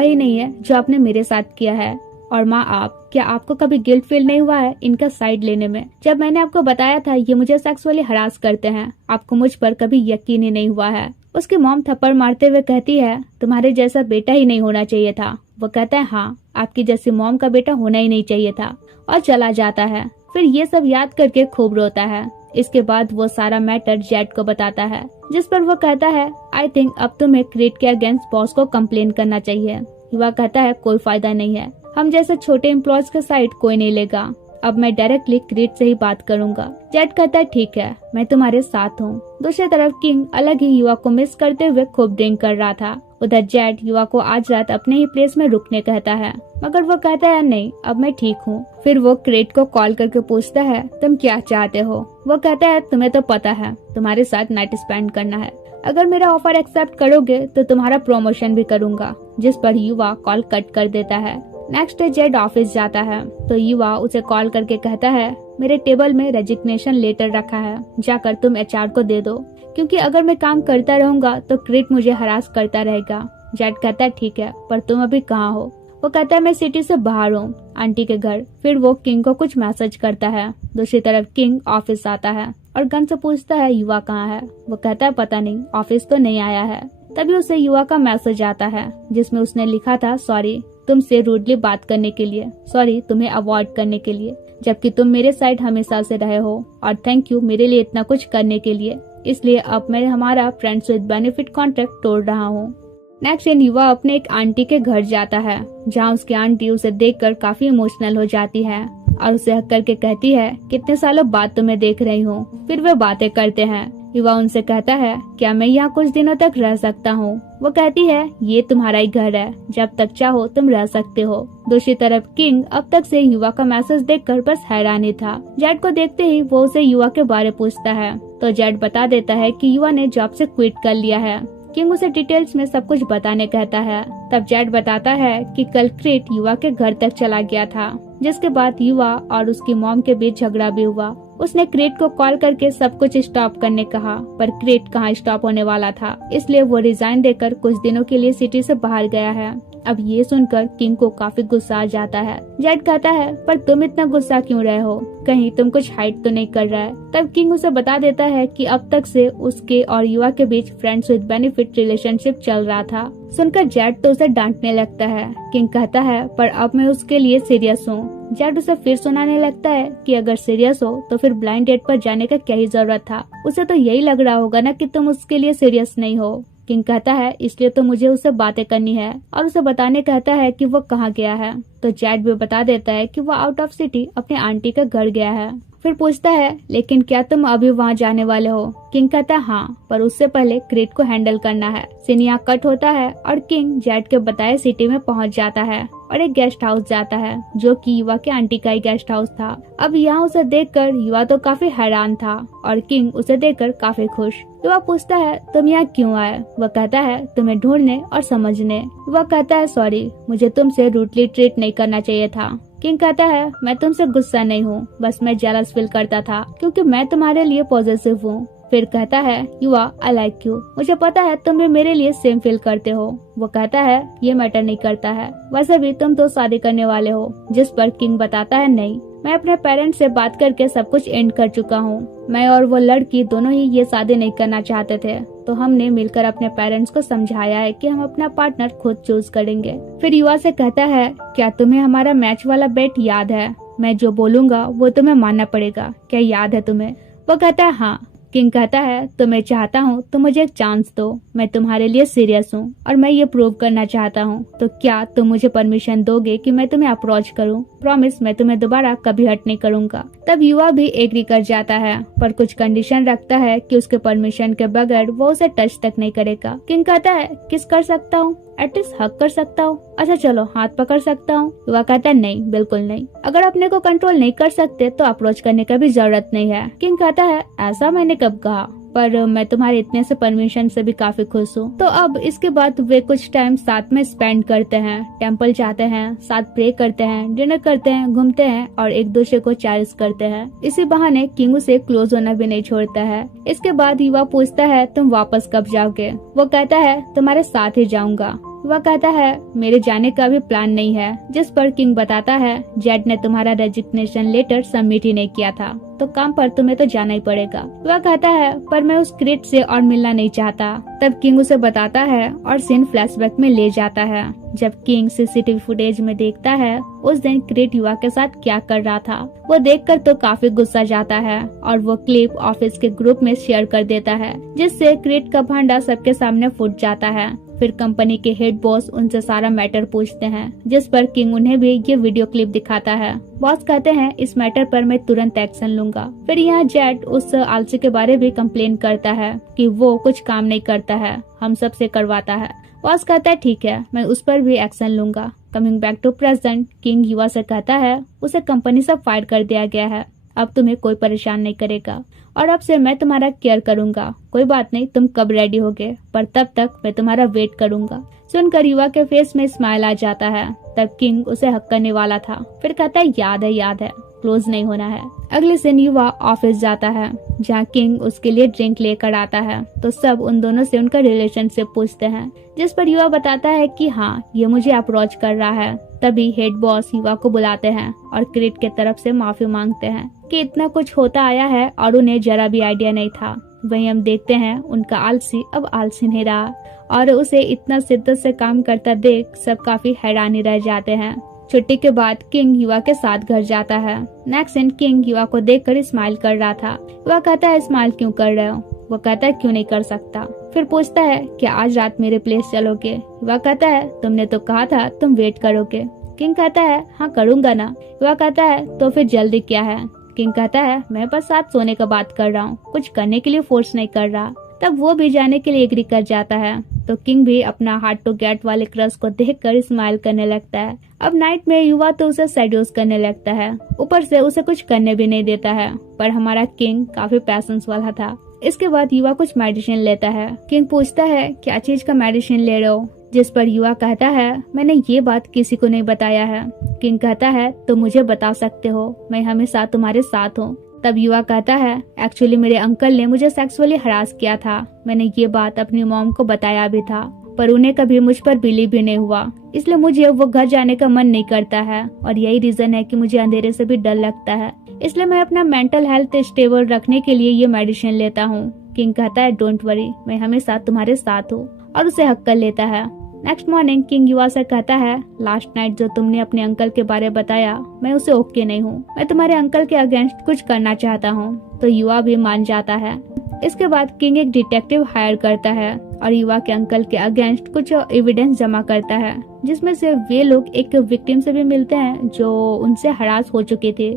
ही नहीं है जो आपने मेरे साथ किया है। और माँ आप, क्या आपको कभी गिल्ट फील नहीं हुआ है इनका साइड लेने में? जब मैंने आपको बताया था ये मुझे सेक्सुअली हरास करते हैं, आपको मुझ पर कभी यकीन ही नहीं हुआ है। उसकी मॉम थप्पड़ मारते हुए कहती है, तुम्हारे जैसा बेटा ही नहीं होना चाहिए था। वो कहता है, हाँ आपकी जैसी मॉम का बेटा होना ही नहीं चाहिए था, और चला जाता है। फिर ये सब याद करके खूब रोता है। इसके बाद वो सारा मैटर जेड को बताता है, जिस पर वो कहता है, आई थिंक अब तुम्हें क्रिट के अगेंस्ट बॉस को कंप्लेन करना चाहिए। युवा कहता है, कोई फायदा नहीं है, हम जैसे छोटे एम्प्लॉयज का साइड कोई नहीं लेगा। अब मैं डायरेक्टली क्रिट से ही बात करूंगा। जेड कहता है, ठीक है मैं तुम्हारे साथ हूँ। दूसरी तरफ किंग अलग ही युवा को मिस करते हुए खूब ड्रिंक कर रहा था। उधर जेड युवा को आज रात अपने ही प्लेस में रुकने कहता है, मगर वो कहता है, नहीं अब मैं ठीक हूँ। फिर वो क्रिट को कॉल करके पूछता है, तुम क्या चाहते हो? वो कहता है, तुम्हें तो पता है तुम्हारे साथ नाइट स्पेंड करना है, अगर मेरा ऑफर एक्सेप्ट करोगे तो तुम्हारा प्रमोशन भी करूंगा। जिस पर युवा कॉल कट कर देता है। नेक्स्ट डे जेड ऑफिस जाता है तो युवा उसे कॉल करके कहता है, मेरे टेबल में रेजिग्नेशन लेटर रखा है, जाकर तुम एचआर को दे दो, क्योंकि अगर मैं काम करता रहूंगा तो क्रिट मुझे हरास करता रहेगा। जेड कहता है, ठीक है, पर तुम अभी कहाँ हो? वो कहता है, मैं सिटी से बाहर हूँ, आंटी के घर। फिर वो किंग को कुछ मैसेज करता है। दूसरी तरफ किंग ऑफिस आता है और गन से पूछता है, युवा कहाँ है? वो कहता है, पता नहीं, ऑफिस तो नहीं आया है। तभी उसे युवा का मैसेज आता है जिसमें उसने लिखा था, सॉरी तुमसे रूडली बात करने के लिए, सॉरी तुम्हें अवॉइड करने के लिए, जबकि तुम मेरे साइड हमेशा से रहे हो, और थैंक यू मेरे लिए इतना कुछ करने के लिए। इसलिए अब मैं हमारा फ्रेंड्स विद बेनिफिट कॉन्ट्रैक्ट तोड़ रहा हूँ। नेक्स्ट दिन युवा अपने एक आंटी के घर जाता है जहाँ उसकी आंटी उसे देखकर काफी इमोशनल हो जाती है और उसे हक करके कहती है, कितने सालों बाद तुम्हें देख रही हूँ। फिर वे बातें करते हैं। युवा उनसे कहता है, क्या मैं यहाँ कुछ दिनों तक रह सकता हूँ? वो कहती है, ये तुम्हारा ही घर है, जब तक चाहो तुम रह सकते हो। दूसरी तरफ किंग अब तक से युवा का मैसेज देखकर बस हैरान ही था। जेड को देखते ही वो उसे युवा के बारे पूछता है तो जेड बता देता है कि युवा ने जॉब से क्विट कर लिया है। किंग उसे डिटेल्स में सब कुछ बताने कहता है। तब जेड बताता है कि कल क्रेट युवा के घर तक चला गया था, जिसके बाद युवा और उसकी मॉम के बीच झगड़ा भी हुआ। उसने क्रेट को कॉल करके सब कुछ स्टॉप करने कहा, पर क्रेट कहाँ स्टॉप होने वाला था, इसलिए वो रिजाइन देकर कुछ दिनों के लिए सिटी से बाहर गया है। अब ये सुनकर किंग को काफी गुस्सा आ जाता है। जेड कहता है, पर तुम इतना गुस्सा क्यों रहे हो, कहीं तुम कुछ हाइड तो नहीं कर रहा है। तब किंग उसे बता देता है कि अब तक से उसके और युवा के बीच फ्रेंड्स विद बेनिफिट रिलेशनशिप चल रहा था। सुनकर जेड तो उसे डांटने लगता है। किंग कहता है, पर अब मैं उसके लिए सीरियस हूँ। जेड उसे फिर सुनाने लगता है कि अगर सीरियस हो तो फिर ब्लाइंड डेट पर जाने का क्या ही जरूरत था, उसे तो यही लग रहा होगा ना कि तुम उसके लिए सीरियस नहीं हो। किंग कहता है, इसलिए तो मुझे उससे बातें करनी है, और उसे बताने कहता है कि वो कहाँ गया है। तो जेड भी बता देता है कि वो आउट ऑफ सिटी अपने आंटी के घर गया है। फिर पूछता है, लेकिन क्या तुम अभी वहाँ जाने वाले हो? किंग कहता है, हाँ, पर उससे पहले क्रेट को हैंडल करना है। सीन यहाँ कट होता है और किंग जेड के बताए सिटी में पहुँच जाता है और एक गेस्ट हाउस जाता है, जो कि युवा के आंटी का ही गेस्ट हाउस था। अब यहाँ उसे देखकर युवा तो काफी हैरान था और किंग उसे देखकर काफी खुश। युवा पूछता है, तुम यहाँ क्यों आए? वह कहता है, तुम्हें ढूंढने और समझने। युवा कहता है, सॉरी, मुझे तुमसे रूडली ट्रीट नहीं करना चाहिए था। किंग कहता है, मैं तुमसे गुस्सा नहीं हूँ, बस मैं जेलस फील करता था क्योंकि मैं तुम्हारे लिए पॉजिटिव हूँ। फिर कहता है, युवा, आई लाइक यू, मुझे पता है तुम भी मेरे लिए सेम फील करते हो। वो कहता है, ये मैटर नहीं करता है, वैसे भी तुम तो शादी करने वाले हो। जिस पर किंग बताता है, नहीं, मैं अपने पेरेंट्स से बात करके सब कुछ एंड कर चुका हूँ। मैं और वो लड़की दोनों ही ये शादी नहीं करना चाहते थे, तो हमने मिलकर अपने पेरेंट्स को समझाया है कि हम अपना पार्टनर खुद चूज करेंगे। फिर युवा से कहता है, क्या तुम्हें हमारा मैच वाला बेट याद है? मैं जो बोलूंगा वो तुम्हें मानना पड़ेगा, क्या याद है तुम्हें? वो कहता है, हाँ। किंग कहता है, तो मैं चाहता हूँ तो मुझे एक चांस दो, मैं तुम्हारे लिए सीरियस हूँ और मैं ये प्रूव करना चाहता हूँ, तो क्या तुम मुझे परमिशन दोगे कि मैं तुम्हें अप्रोच करूँ? प्रॉमिस, मैं तुम्हें दोबारा कभी हर्ट नहीं करूँगा। तब युवा भी एग्री कर जाता है, पर कुछ कंडीशन रखता है कि उसके परमिशन के बगैर वो उसे टच तक नहीं करेगा। किंग कहता है, किस कर सकता हूँ? एटलीस्ट हक कर सकता हूँ? अच्छा चलो, हाथ पकड़ सकता हूँ? युवा कहता है, नहीं, बिल्कुल नहीं। अगर अपने को कंट्रोल नहीं कर सकते तो अप्रोच करने का भी जरूरत नहीं है। किंग कहता है, ऐसा मैंने कब कहा, पर मैं तुम्हारे इतने से परमिशन से भी काफी खुश हूँ। तो अब इसके बाद वे कुछ टाइम साथ में स्पेंड करते हैं, टेम्पल जाते हैं, साथ प्रे करते हैं, डिनर करते हैं, घूमते हैं और एक दूसरे को चैरिश करते हैं। इसी बहाने किंग उसे क्लोज होना भी नहीं छोड़ता है। इसके बाद युवा पूछता है, तुम वापस कब जाओगे? वो कहता है, तुम्हारे साथ ही जाऊंगा। वह कहता है, मेरे जाने का भी प्लान नहीं है। जिस पर किंग बताता है, जेड ने तुम्हारा रेजिग्नेशन लेटर सबमिट ही नहीं किया था, तो काम पर तुम्हें तो जाना ही पड़ेगा। वह कहता है, पर मैं उस क्रेट से और मिलना नहीं चाहता। तब किंग उसे बताता है और सीन फ्लैशबैक में ले जाता है, जब किंग सीसीटीवी फुटेज में देखता है उस दिन क्रेट युवा के साथ क्या कर रहा था। वो देखकर तो काफी गुस्सा जाता है और वो क्लिप ऑफिस के ग्रुप में शेयर कर देता है, जिससे क्रेट का भांडा सबके सामने फूट जाता है। फिर कंपनी के हेड बॉस उनसे सारा मैटर पूछते हैं, जिस पर किंग उन्हें भी ये वीडियो क्लिप दिखाता है। बॉस कहते हैं, इस मैटर पर मैं तुरंत एक्शन लूंगा। फिर यहाँ जेड उस आलसी के बारे में कंप्लेन करता है कि वो कुछ काम नहीं करता है, हम सब से करवाता है। बॉस कहता है, ठीक है, मैं उस पर भी एक्शन लूंगा। Coming back to present, king युवा से कहता है, उसे कंपनी से फायर कर दिया गया है, अब तुम्हें कोई परेशान नहीं करेगा और अब से मैं तुम्हारा केयर करूंगा। कोई बात नहीं, तुम कब रेडी होगे, पर तब तक मैं तुम्हारा वेट करूंगा। सुनकर युवा के फेस में स्माइल आ जाता है। तब किंग उसे हक करने वाला था, फिर कहता है, याद है, क्लोज नहीं होना है। अगले दिन युवा ऑफिस जाता है, जहाँ किंग उसके लिए ड्रिंक लेकर आता है, तो सब उन दोनों से उनका रिलेशनशिप पूछते हैं, जिस पर युवा बताता है कि हाँ, ये मुझे अप्रोच कर रहा है। तभी हेड बॉस युवा को बुलाते हैं और क्रेट के तरफ से माफी मांगते हैं कि इतना कुछ होता आया है और उन्हें जरा भी आइडिया नहीं था। वहीं हम देखते हैं उनका आलसी अब आलसी नहीं रहा और उसे इतना शिद्दत से काम करता देख सब काफी हैरानी रह जाते हैं। छुट्टी के बाद किंग युवा के साथ घर जाता है। नेक्स्ट सीन, किंग युवा को देखकर स्माइल कर रहा था। युवा कहता है, स्माइल क्यों कर रहे हो? वो कहता है, क्यों नहीं कर सकता। फिर पूछता है, क्या आज रात मेरे प्लेस चलोगे? युवा कहता है, तुमने तो कहा था तुम वेट करोगे। किंग कहता है, हाँ करूंगा ना। युवा कहता है, तो फिर जल्दी क्या है? किंग कहता है, मैं बस साथ सोने का बात कर रहा हूँ, कुछ करने के लिए फोर्स नहीं कर रहा। तब वो भी जाने के लिए एग्री कर जाता है, तो किंग भी अपना हार्ड टू गेट वाले क्रश को देखकर स्माइल करने लगता है। अब नाइट में युवा तो उसे सेड्यूस करने लगता है, ऊपर से उसे कुछ करने भी नहीं देता है। पर हमारा किंग काफी पैशंस वाला था। इसके बाद युवा कुछ मेडिसिन लेता है। किंग पूछता है क्या चीज का मेडिसिन ले रहे हो, जिस पर युवा कहता है मैंने ये बात किसी को नहीं बताया है। किंग कहता है तो मुझे बता सकते हो, मैं हमेशा तुम्हारे साथ हूँ। तब युवा कहता है एक्चुअली मेरे अंकल ने मुझे सेक्सुअली हरास किया था, मैंने ये बात अपनी मॉम को बताया भी था, पर उन्हें कभी मुझ पर बिलीव भी नहीं हुआ, इसलिए मुझे वो घर जाने का मन नहीं करता है और यही रीजन है कि मुझे अंधेरे से भी डर लगता है, इसलिए मैं अपना मेंटल हेल्थ स्टेबल रखने के लिए ये मेडिसिन लेता हूँ। किंग कहता है डोंट वरी, मैं हमेशा तुम्हारे साथ हूँ और उसे हक कर लेता है। नेक्स्ट मॉर्निंग किंग युवा से कहता है लास्ट नाइट जो तुमने अपने अंकल के बारे बताया मैं उसे ओके नहीं हूँ, मैं तुम्हारे अंकल के अगेंस्ट कुछ करना चाहता हूँ। तो युवा भी मान जाता है। इसके बाद किंग एक डिटेक्टिव हायर करता है और युवा के अंकल के अगेंस्ट कुछ एविडेंस जमा करता है, जिसमें से वे लोग एक विक्टिम से भी मिलते हैं जो उनसे हरास हो चुके थे।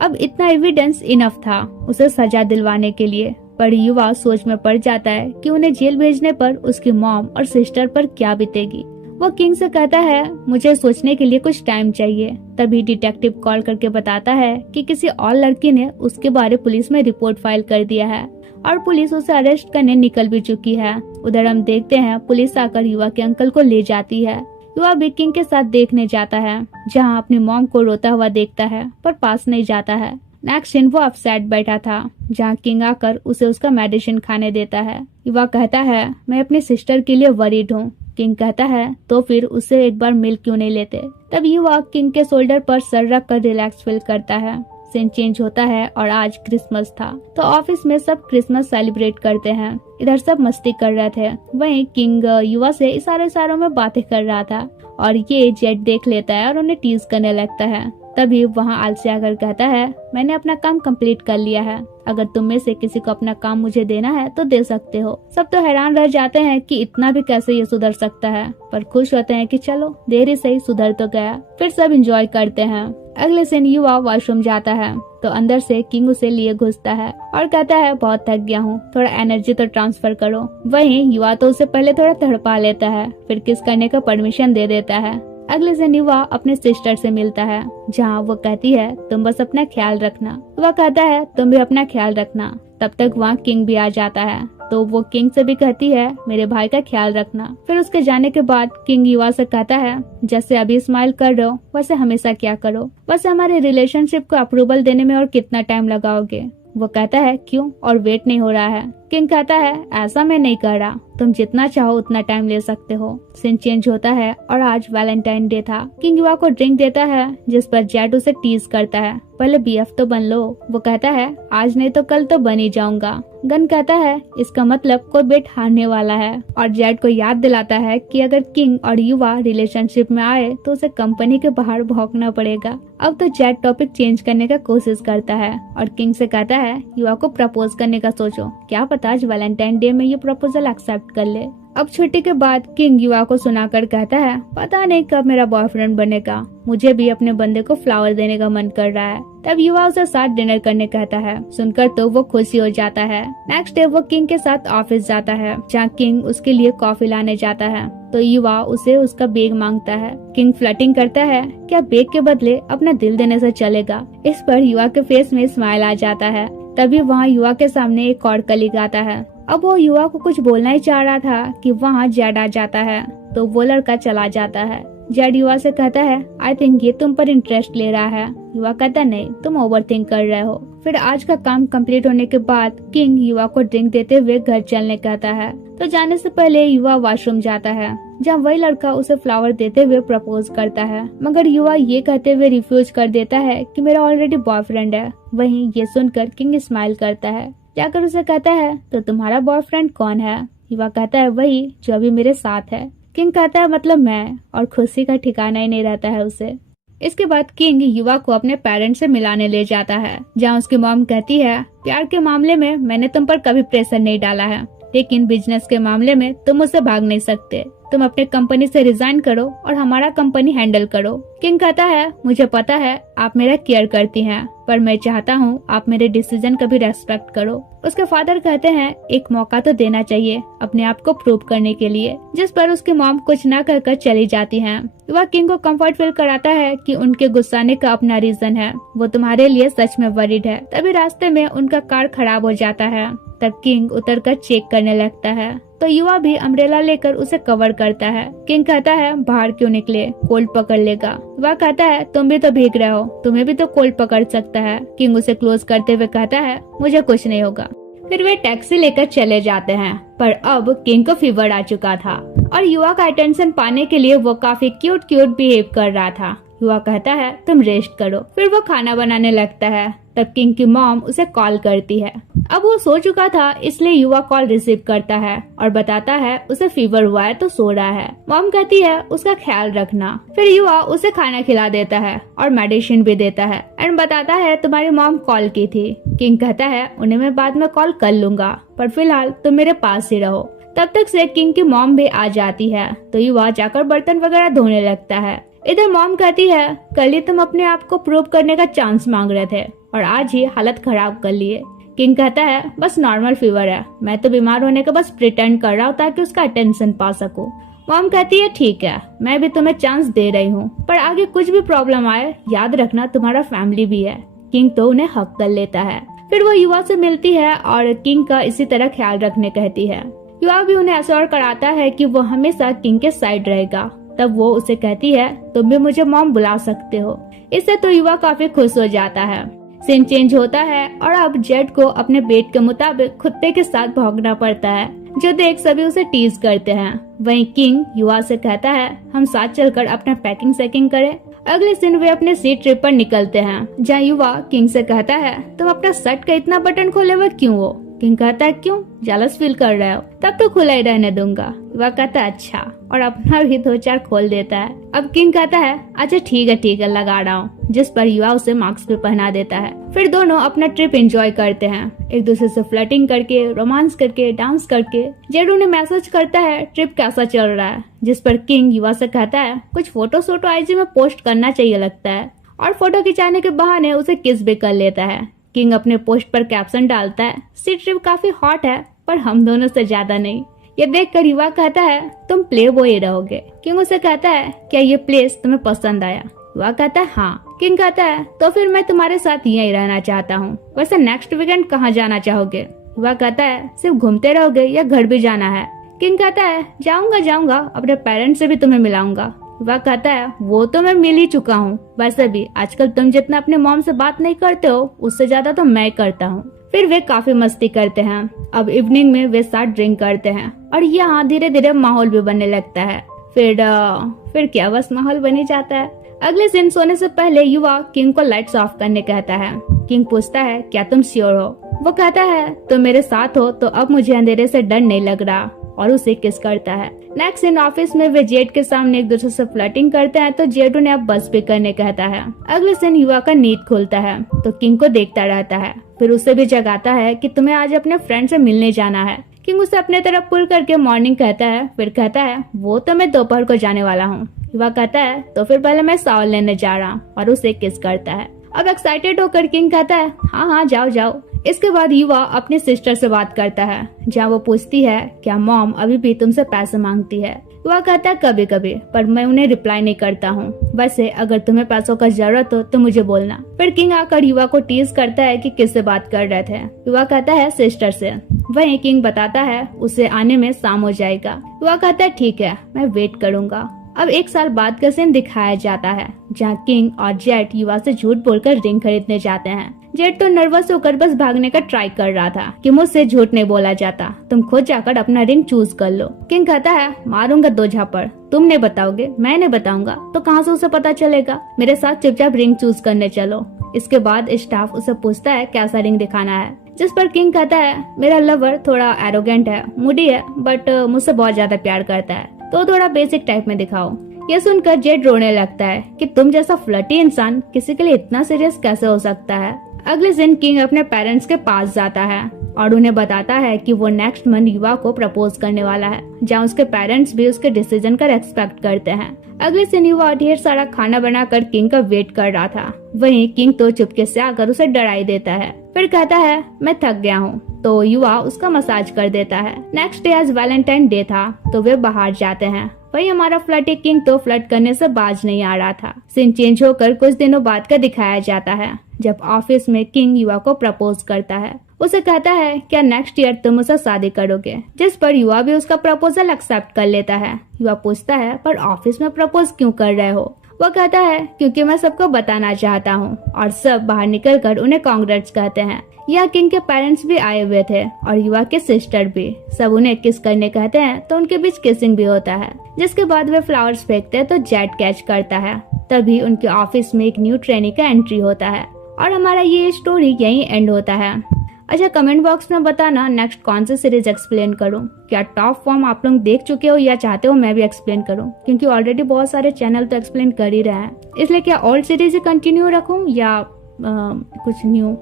अब इतना एविडेंस इनफ था उसे सजा दिलवाने के लिए, पर युवा सोच में पड़ जाता है कि उन्हें जेल भेजने पर उसकी मॉम और सिस्टर पर क्या बीतेगी। वो किंग से कहता है मुझे सोचने के लिए कुछ टाइम चाहिए। तभी डिटेक्टिव कॉल करके बताता है कि किसी और लड़की ने उसके बारे पुलिस में रिपोर्ट फाइल कर दिया है और पुलिस उसे अरेस्ट करने निकल भी चुकी है। उधर हम देखते हैं पुलिस आकर युवा के अंकल को ले जाती है। युवा भी किंग के साथ देखने जाता है, जहां अपनी मॉम को रोता हुआ देखता है पर पास नहीं जाता है। नेक्स्ट सीन वो अपसेट बैठा था, जहां किंग आकर उसे उसका मेडिसिन खाने देता है। युवा कहता है मैं अपनी सिस्टर के लिए वरीड हूँ। किंग कहता है तो फिर उसे एक बार मिल क्यों नहीं लेते। तब युवा किंग के शोल्डर पर सर रख कर रिलैक्स फील करता है। सीन चेंज होता है और आज क्रिसमस था, तो ऑफिस में सब क्रिसमस सेलिब्रेट करते हैं। इधर सब मस्ती कर रहे थे, वहीं किंग युवा से इशारों में बातें कर रहा था और ये जेट देख लेता है और उन्हें टीज करने लगता है। तभी वहाँ आलसी आकर कहता है मैंने अपना काम कंप्लीट कर लिया है, अगर तुम में से किसी को अपना काम मुझे देना है तो दे सकते हो। सब तो हैरान रह जाते हैं कि इतना भी कैसे ये सुधर सकता है, पर खुश होते हैं कि चलो देर ही सही सुधर तो गया। फिर सब एंजॉय करते हैं। अगले दिन युवा वॉशरूम जाता है तो अंदर से किंग उसे लिए घुसता है और कहता है बहुत थक गया हूँ, थोड़ा एनर्जी तो ट्रांसफर करो। वहीं युवा तो उसे पहले थोड़ा तड़पा लेता है, फिर किस करने का परमिशन दे देता है। अगले दिन युवा अपने सिस्टर से मिलता है, जहाँ वो कहती है तुम बस अपना ख्याल रखना। युवा कहता है तुम भी अपना ख्याल रखना। तब तक वहाँ किंग भी आ जाता है, तो वो किंग से भी कहती है मेरे भाई का ख्याल रखना। फिर उसके जाने के बाद किंग युवा से कहता है जैसे अभी स्माइल कर रहे हो वैसे हमेशा क्या करो, वैसे हमारे रिलेशनशिप को अप्रूवल देने में और कितना टाइम लगाओगे। वो कहता है क्यों और वेट नहीं हो रहा है। किंग कहता है ऐसा मैं नहीं कर रहा, तुम जितना चाहो उतना टाइम ले सकते हो। सीन चेंज होता है और आज वैलेंटाइन डे था। किंग युवा को ड्रिंक देता है, जिस पर जेट उसे टीज करता है पहले बीएफ तो बन लो। वो कहता है आज नहीं तो कल तो बन ही जाऊंगा। गन कहता है इसका मतलब कोई बेट हारने वाला है और जेट को याद दिलाता है कि अगर किंग और युवा रिलेशनशिप में आए तो उसे कंपनी के बाहर भौंकना पड़ेगा। अब तो जेट टॉपिक चेंज करने का कोशिश करता है और किंग से कहता है युवा को प्रपोज करने का सोचो, क्या पता आज वैलेंटाइन डे में ये प्रपोजल एक्सेप्ट कर ले। अब छुट्टी के बाद किंग युवा को सुनाकर कहता है पता नहीं कब मेरा बॉयफ्रेंड बनेगा, मुझे भी अपने बंदे को फ्लावर देने का मन कर रहा है। तब युवा उसे साथ डिनर करने कहता है, सुनकर तो वो खुशी हो जाता है। नेक्स्ट डे वो किंग के साथ ऑफिस जाता है, जहाँ किंग उसके लिए कॉफी लाने जाता है तो युवा उसे उसका बैग मांगता है। किंग फ्लर्टिंग करता है क्या बैग के बदले अपना दिल देने से चलेगा। इस पर युवा के फेस में स्माइल आ जाता है। तभी वहाँ युवा के सामने एक और कलीग आता है। अब वो युवा को कुछ बोलना ही चाह रहा था कि वहाँ जेड आ जाता है, तो वो लड़का चला जाता है। जेड युवा से कहता है आई थिंक ये तुम पर इंटरेस्ट ले रहा है। युवा कहता नहीं, तुम ओवरथिंक कर रहे हो। फिर आज का काम कंप्लीट होने के बाद किंग युवा को ड्रिंक देते हुए घर चलने कहता है, तो जाने से पहले युवा वॉशरूम जाता है, जहाँ वही लड़का उसे फ्लावर देते हुए प्रपोज करता है, मगर युवा ये कहते हुए रिफ्यूज कर देता है कि मेरा ऑलरेडी बॉयफ्रेंड है। वहीं ये सुनकर किंग स्माइल करता है, जाकर उसे कहता है तो तुम्हारा बॉयफ्रेंड कौन है। युवा कहता है वही जो अभी मेरे साथ है। किंग कहता है मतलब मैं, और खुशी का ठिकाना ही नहीं रहता है उसे। इसके बाद किंग युवा को अपने पेरेंट्स से मिलाने ले जाता है, जहाँ उसकी मॉम कहती है प्यार के मामले में मैंने तुम पर कभी प्रेशर नहीं डाला है, लेकिन बिजनेस के मामले में तुम मुझसे भाग नहीं सकते। तुम अपने कंपनी से रिजाइन करो और हमारा कंपनी हैंडल करो। किंग कहता है मुझे पता है आप मेरा केयर करती हैं, पर मैं चाहता हूँ आप मेरे डिसीजन का भी रेस्पेक्ट करो। उसके फादर कहते हैं एक मौका तो देना चाहिए अपने आप को प्रूव करने के लिए, जिस पर उसकी मॉम कुछ ना कहकर चली जाती हैं। वह किंग को कंफर्ट फील कराता है कि उनके गुस्साने का अपना रीजन है, वो तुम्हारे लिए सच में वरीड है। तभी रास्ते में उनका कार खराब हो जाता है तब किंग उतरकर चेक करने लगता है तो युवा भी अम्ब्रेला लेकर उसे कवर करता है। किंग कहता है बाहर क्यों निकले, कोल्ड पकड़ लेगा। युवा कहता है तुम भी तो भीग रहे हो, तुम्हें भी तो कोल्ड पकड़ सकता है। किंग उसे क्लोज करते हुए कहता है मुझे कुछ नहीं होगा। फिर वे टैक्सी लेकर चले जाते हैं, पर अब किंग को फीवर आ चुका था और युवा का अटेंशन पाने के लिए वो काफी क्यूट बिहेव कर रहा था। युवा कहता है तुम रेस्ट करो। फिर वो खाना बनाने लगता है। तब किंग की मॉम उसे कॉल करती है। अब वो सो चुका था इसलिए युवा कॉल रिसीव करता है और बताता है उसे फीवर हुआ है तो सो रहा है। मॉम कहती है उसका ख्याल रखना। फिर युवा उसे खाना खिला देता है और मेडिसिन भी देता है एंड बताता है तुम्हारी मॉम कॉल की थी। किंग कहता है उन्हें मैं बाद में कॉल कर लूंगा, पर फिलहाल तुम मेरे पास ही रहो। तब तक से किंग की मॉम भी आ जाती है तो युवा जाकर बर्तन वगैरह धोने लगता है। इधर मॉम कहती है कल ही तुम अपने आप को प्रूव करने का चांस मांग रहे थे और आज ही हालत खराब कर लिए। किंग कहता है बस नॉर्मल फीवर है, मैं तो बीमार होने का बस प्रिटेंड कर रहा हूँ ताकि उसका अटेंशन पा सकूं। मॉम कहती है ठीक है, मैं भी तुम्हें चांस दे रही हूँ, पर आगे कुछ भी प्रॉब्लम आए याद रखना तुम्हारा फैमिली भी है। किंग तो उन्हें हक कर लेता है। फिर वो युवा से मिलती है और किंग का इसी तरह ख्याल रखने कहती है। युवा भी उन्हें एश्योर कराता है कि वो हमेशा किंग के साइड रहेगा। तब वो उसे कहती है तुम भी मुझे मॉम बुला सकते हो। इससे तो युवा काफी खुश हो जाता है। सीन चेंज होता है और अब जेड को अपने बेट के मुताबिक कुत्ते के साथ भागना पड़ता है, जो देख सभी उसे टीज करते हैं। वहीं किंग युवा से कहता है हम साथ चलकर अपना पैकिंग सेकिंग करें। अगले दिन वे अपने सी ट्रिप पर निकलते हैं, जहाँ युवा किंग से कहता है तुम अपना शर्ट का इतना बटन खोले हुए क्यों हो। किंग कहता है क्यों, जेलस फील कर रहे हो, तब तो खुला ही रहने दूंगा। युवा कहता है अच्छा, और अपना भी 2-4 खोल देता है। अब किंग कहता है अच्छा ठीक है लगा रहा हूँ, जिस पर युवा उसे मास्क भी पहना देता है। फिर दोनों अपना ट्रिप एंजॉय करते हैं, एक दूसरे से फ्लर्टिंग करके, रोमांस करके, डांस करके। जेड उन्हें मैसेज करता है ट्रिप कैसा चल रहा है, जिस पर किंग युवा से कहता है कुछ फोटो आईजी में पोस्ट करना चाहिए लगता है, और फोटो खिंचाने के बहाने उसे किस भी कर लेता है। किंग अपने पोस्ट पर कैप्शन डालता है सी ट्रिप काफी हॉट है, पर हम दोनों से ज्यादा नहीं। ये देखकर युवा कहता है तुम प्ले बॉय ही रहोगे। किंग उसे कहता है क्या ये प्लेस तुम्हें पसंद आया। युवा कहता है हाँ। किंग कहता है तो फिर मैं तुम्हारे साथ यहीं रहना चाहता हूँ। वैसे नेक्स्ट वीकेंड कहाँ जाना चाहोगे। युवा कहता है सिर्फ घूमते रहोगे या घर भी जाना है। किंग कहता है जाऊंगा, अपने पेरेंट्स से भी तुम्हें मिलाऊंगा। युवा कहता है वो तो मैं मिल ही चुका हूँ, वैसे भी आजकल तुम जितना अपने मॉम से बात नहीं करते हो उससे ज्यादा तो मैं करता हूँ। फिर वे काफी मस्ती करते हैं। अब इवनिंग में वे साथ ड्रिंक करते हैं और यहाँ धीरे धीरे माहौल भी बनने लगता है। फिर क्या बस माहौल बन ही जाता है। अगले दिन सोने से पहले युवा किंग को लाइट्स ऑफ करने कहता है। किंग पूछता है क्या तुम श्योर हो। वो कहता है तुम मेरे साथ हो तो अब मुझे अंधेरे से डर नहीं लग रहा, और उसे किस करता है। नेक्स्ट दिन ऑफिस में वे जेड के सामने एक दूसरे से फ्लर्टिंग करते हैं तो जेड उन्हें अब बस पिक करने कहता है। अगले दिन युवा का नींद खुलता है तो किंग को देखता रहता है। फिर उसे भी जगाता है कि तुम्हें आज अपने फ्रेंड से मिलने जाना है। किंग उसे अपने तरफ पुल करके मॉर्निंग कहता है। फिर कहता है वो तो मैं दोपहर को जाने वाला हूँ। युवा कहता है तो फिर पहले मैं शावर लेने जा रहा हूँ, और उसे किस करता है। अब एक्साइटेड होकर किंग कहता है हाँ जाओ। इसके बाद युवा अपनी सिस्टर से बात करता है, जहाँ वो पूछती है क्या मॉम अभी भी तुमसे पैसे मांगती है। युवा कहता है कभी कभी, पर मैं उन्हें रिप्लाई नहीं करता हूँ। वैसे अगर तुम्हें पैसों का जरूरत हो तो मुझे बोलना। फिर किंग आकर युवा को टीज करता है कि किससे बात कर रहे थे। युवा कहता है सिस्टर से। वहीं किंग बताता है उसे आने में शाम हो जाएगा। युवा कहता है ठीक है, मैं वेट करूंगा। अब 1 साल बाद का सीन दिखाया जाता है, जहाँ किंग और जेड युवा से झूठ बोलकर रिंग खरीदने जाते हैं। जेड तो नर्वस होकर बस भागने का ट्राई कर रहा था कि मुझसे झूठ नहीं बोला जाता, तुम खुद जाकर अपना रिंग चूज कर लो। किंग कहता है मारूंगा 2 झापड़, तुम नहीं बताओगे मैं नहीं बताऊंगा तो कहाँ से उसे पता चलेगा। मेरे साथ चुपचाप रिंग चूज करने चलो। इसके बाद स्टाफ उसे पूछता है कैसा रिंग दिखाना है, जिस पर किंग कहता है मेरा लवर थोड़ा एरोगेंट है, मूडी है, बट मुझसे बहुत ज्यादा प्यार करता है, तो थोड़ा बेसिक टाइप में दिखाओ। ये सुनकर जेड रोने लगता है कि तुम जैसा फ्लर्टी इंसान किसी के लिए इतना सीरियस कैसे हो सकता है। अगले दिन किंग अपने पेरेंट्स के पास जाता है और उन्हें बताता है कि वो नेक्स्ट मंथ युवा को प्रपोज करने वाला है, जहाँ उसके पेरेंट्स भी उसके डिसीजन का रेस्पेक्ट करते हैं। अगले दिन युवा ढेर सारा खाना बनाकर किंग का वेट कर रहा था। वहीं किंग तो चुपके से आकर उसे डराई देता है। फिर कहता है मैं थक गया हूँ, तो युवा उसका मसाज कर देता है। नेक्स्ट डे आज वैलेंटाइन डे था तो वे बाहर जाते हैं। वही हमारा फ्लर्टी किंग तो फ्लर्ट करने से बाज नहीं आ रहा था। सीन चेंज होकर कुछ दिनों बाद का दिखाया जाता है, जब ऑफिस में किंग युवा को प्रपोज करता है। उसे कहता है क्या नेक्स्ट ईयर तुम उससे शादी करोगे, जिस पर युवा भी उसका प्रपोजल एक्सेप्ट कर लेता है। युवा पूछता है पर ऑफिस में प्रपोज क्यों कर रहे हो। वो कहता है क्योंकि मैं सबको बताना चाहता हूँ, और सब बाहर निकलकर उन्हें कांग्रेट्स कहते हैं। यह किंग के पेरेंट्स भी आए हुए थे और युवा के सिस्टर भी। सब उन्हें किस करने कहते हैं तो उनके बीच किसिंग भी होता है, जिसके बाद वे फ्लावर्स फेंकते हैं तो जेट कैच करता है। तभी उनके ऑफिस में एक न्यू ट्रेनी का एंट्री होता है और हमारा ये स्टोरी यहीं एंड होता है। अच्छा, कमेंट बॉक्स में बताना नेक्स्ट कौन सी सीरीज एक्सप्लेन करूं। क्या टॉप फॉर्म आप लोग देख चुके हो या चाहते हो मैं भी एक्सप्लेन करूं, क्योंकि ऑलरेडी बहुत सारे चैनल तो एक्सप्लेन कर ही रहे हैं। इसलिए क्या ओल्ड सीरीज कंटिन्यू रखूं या कुछ न्यू।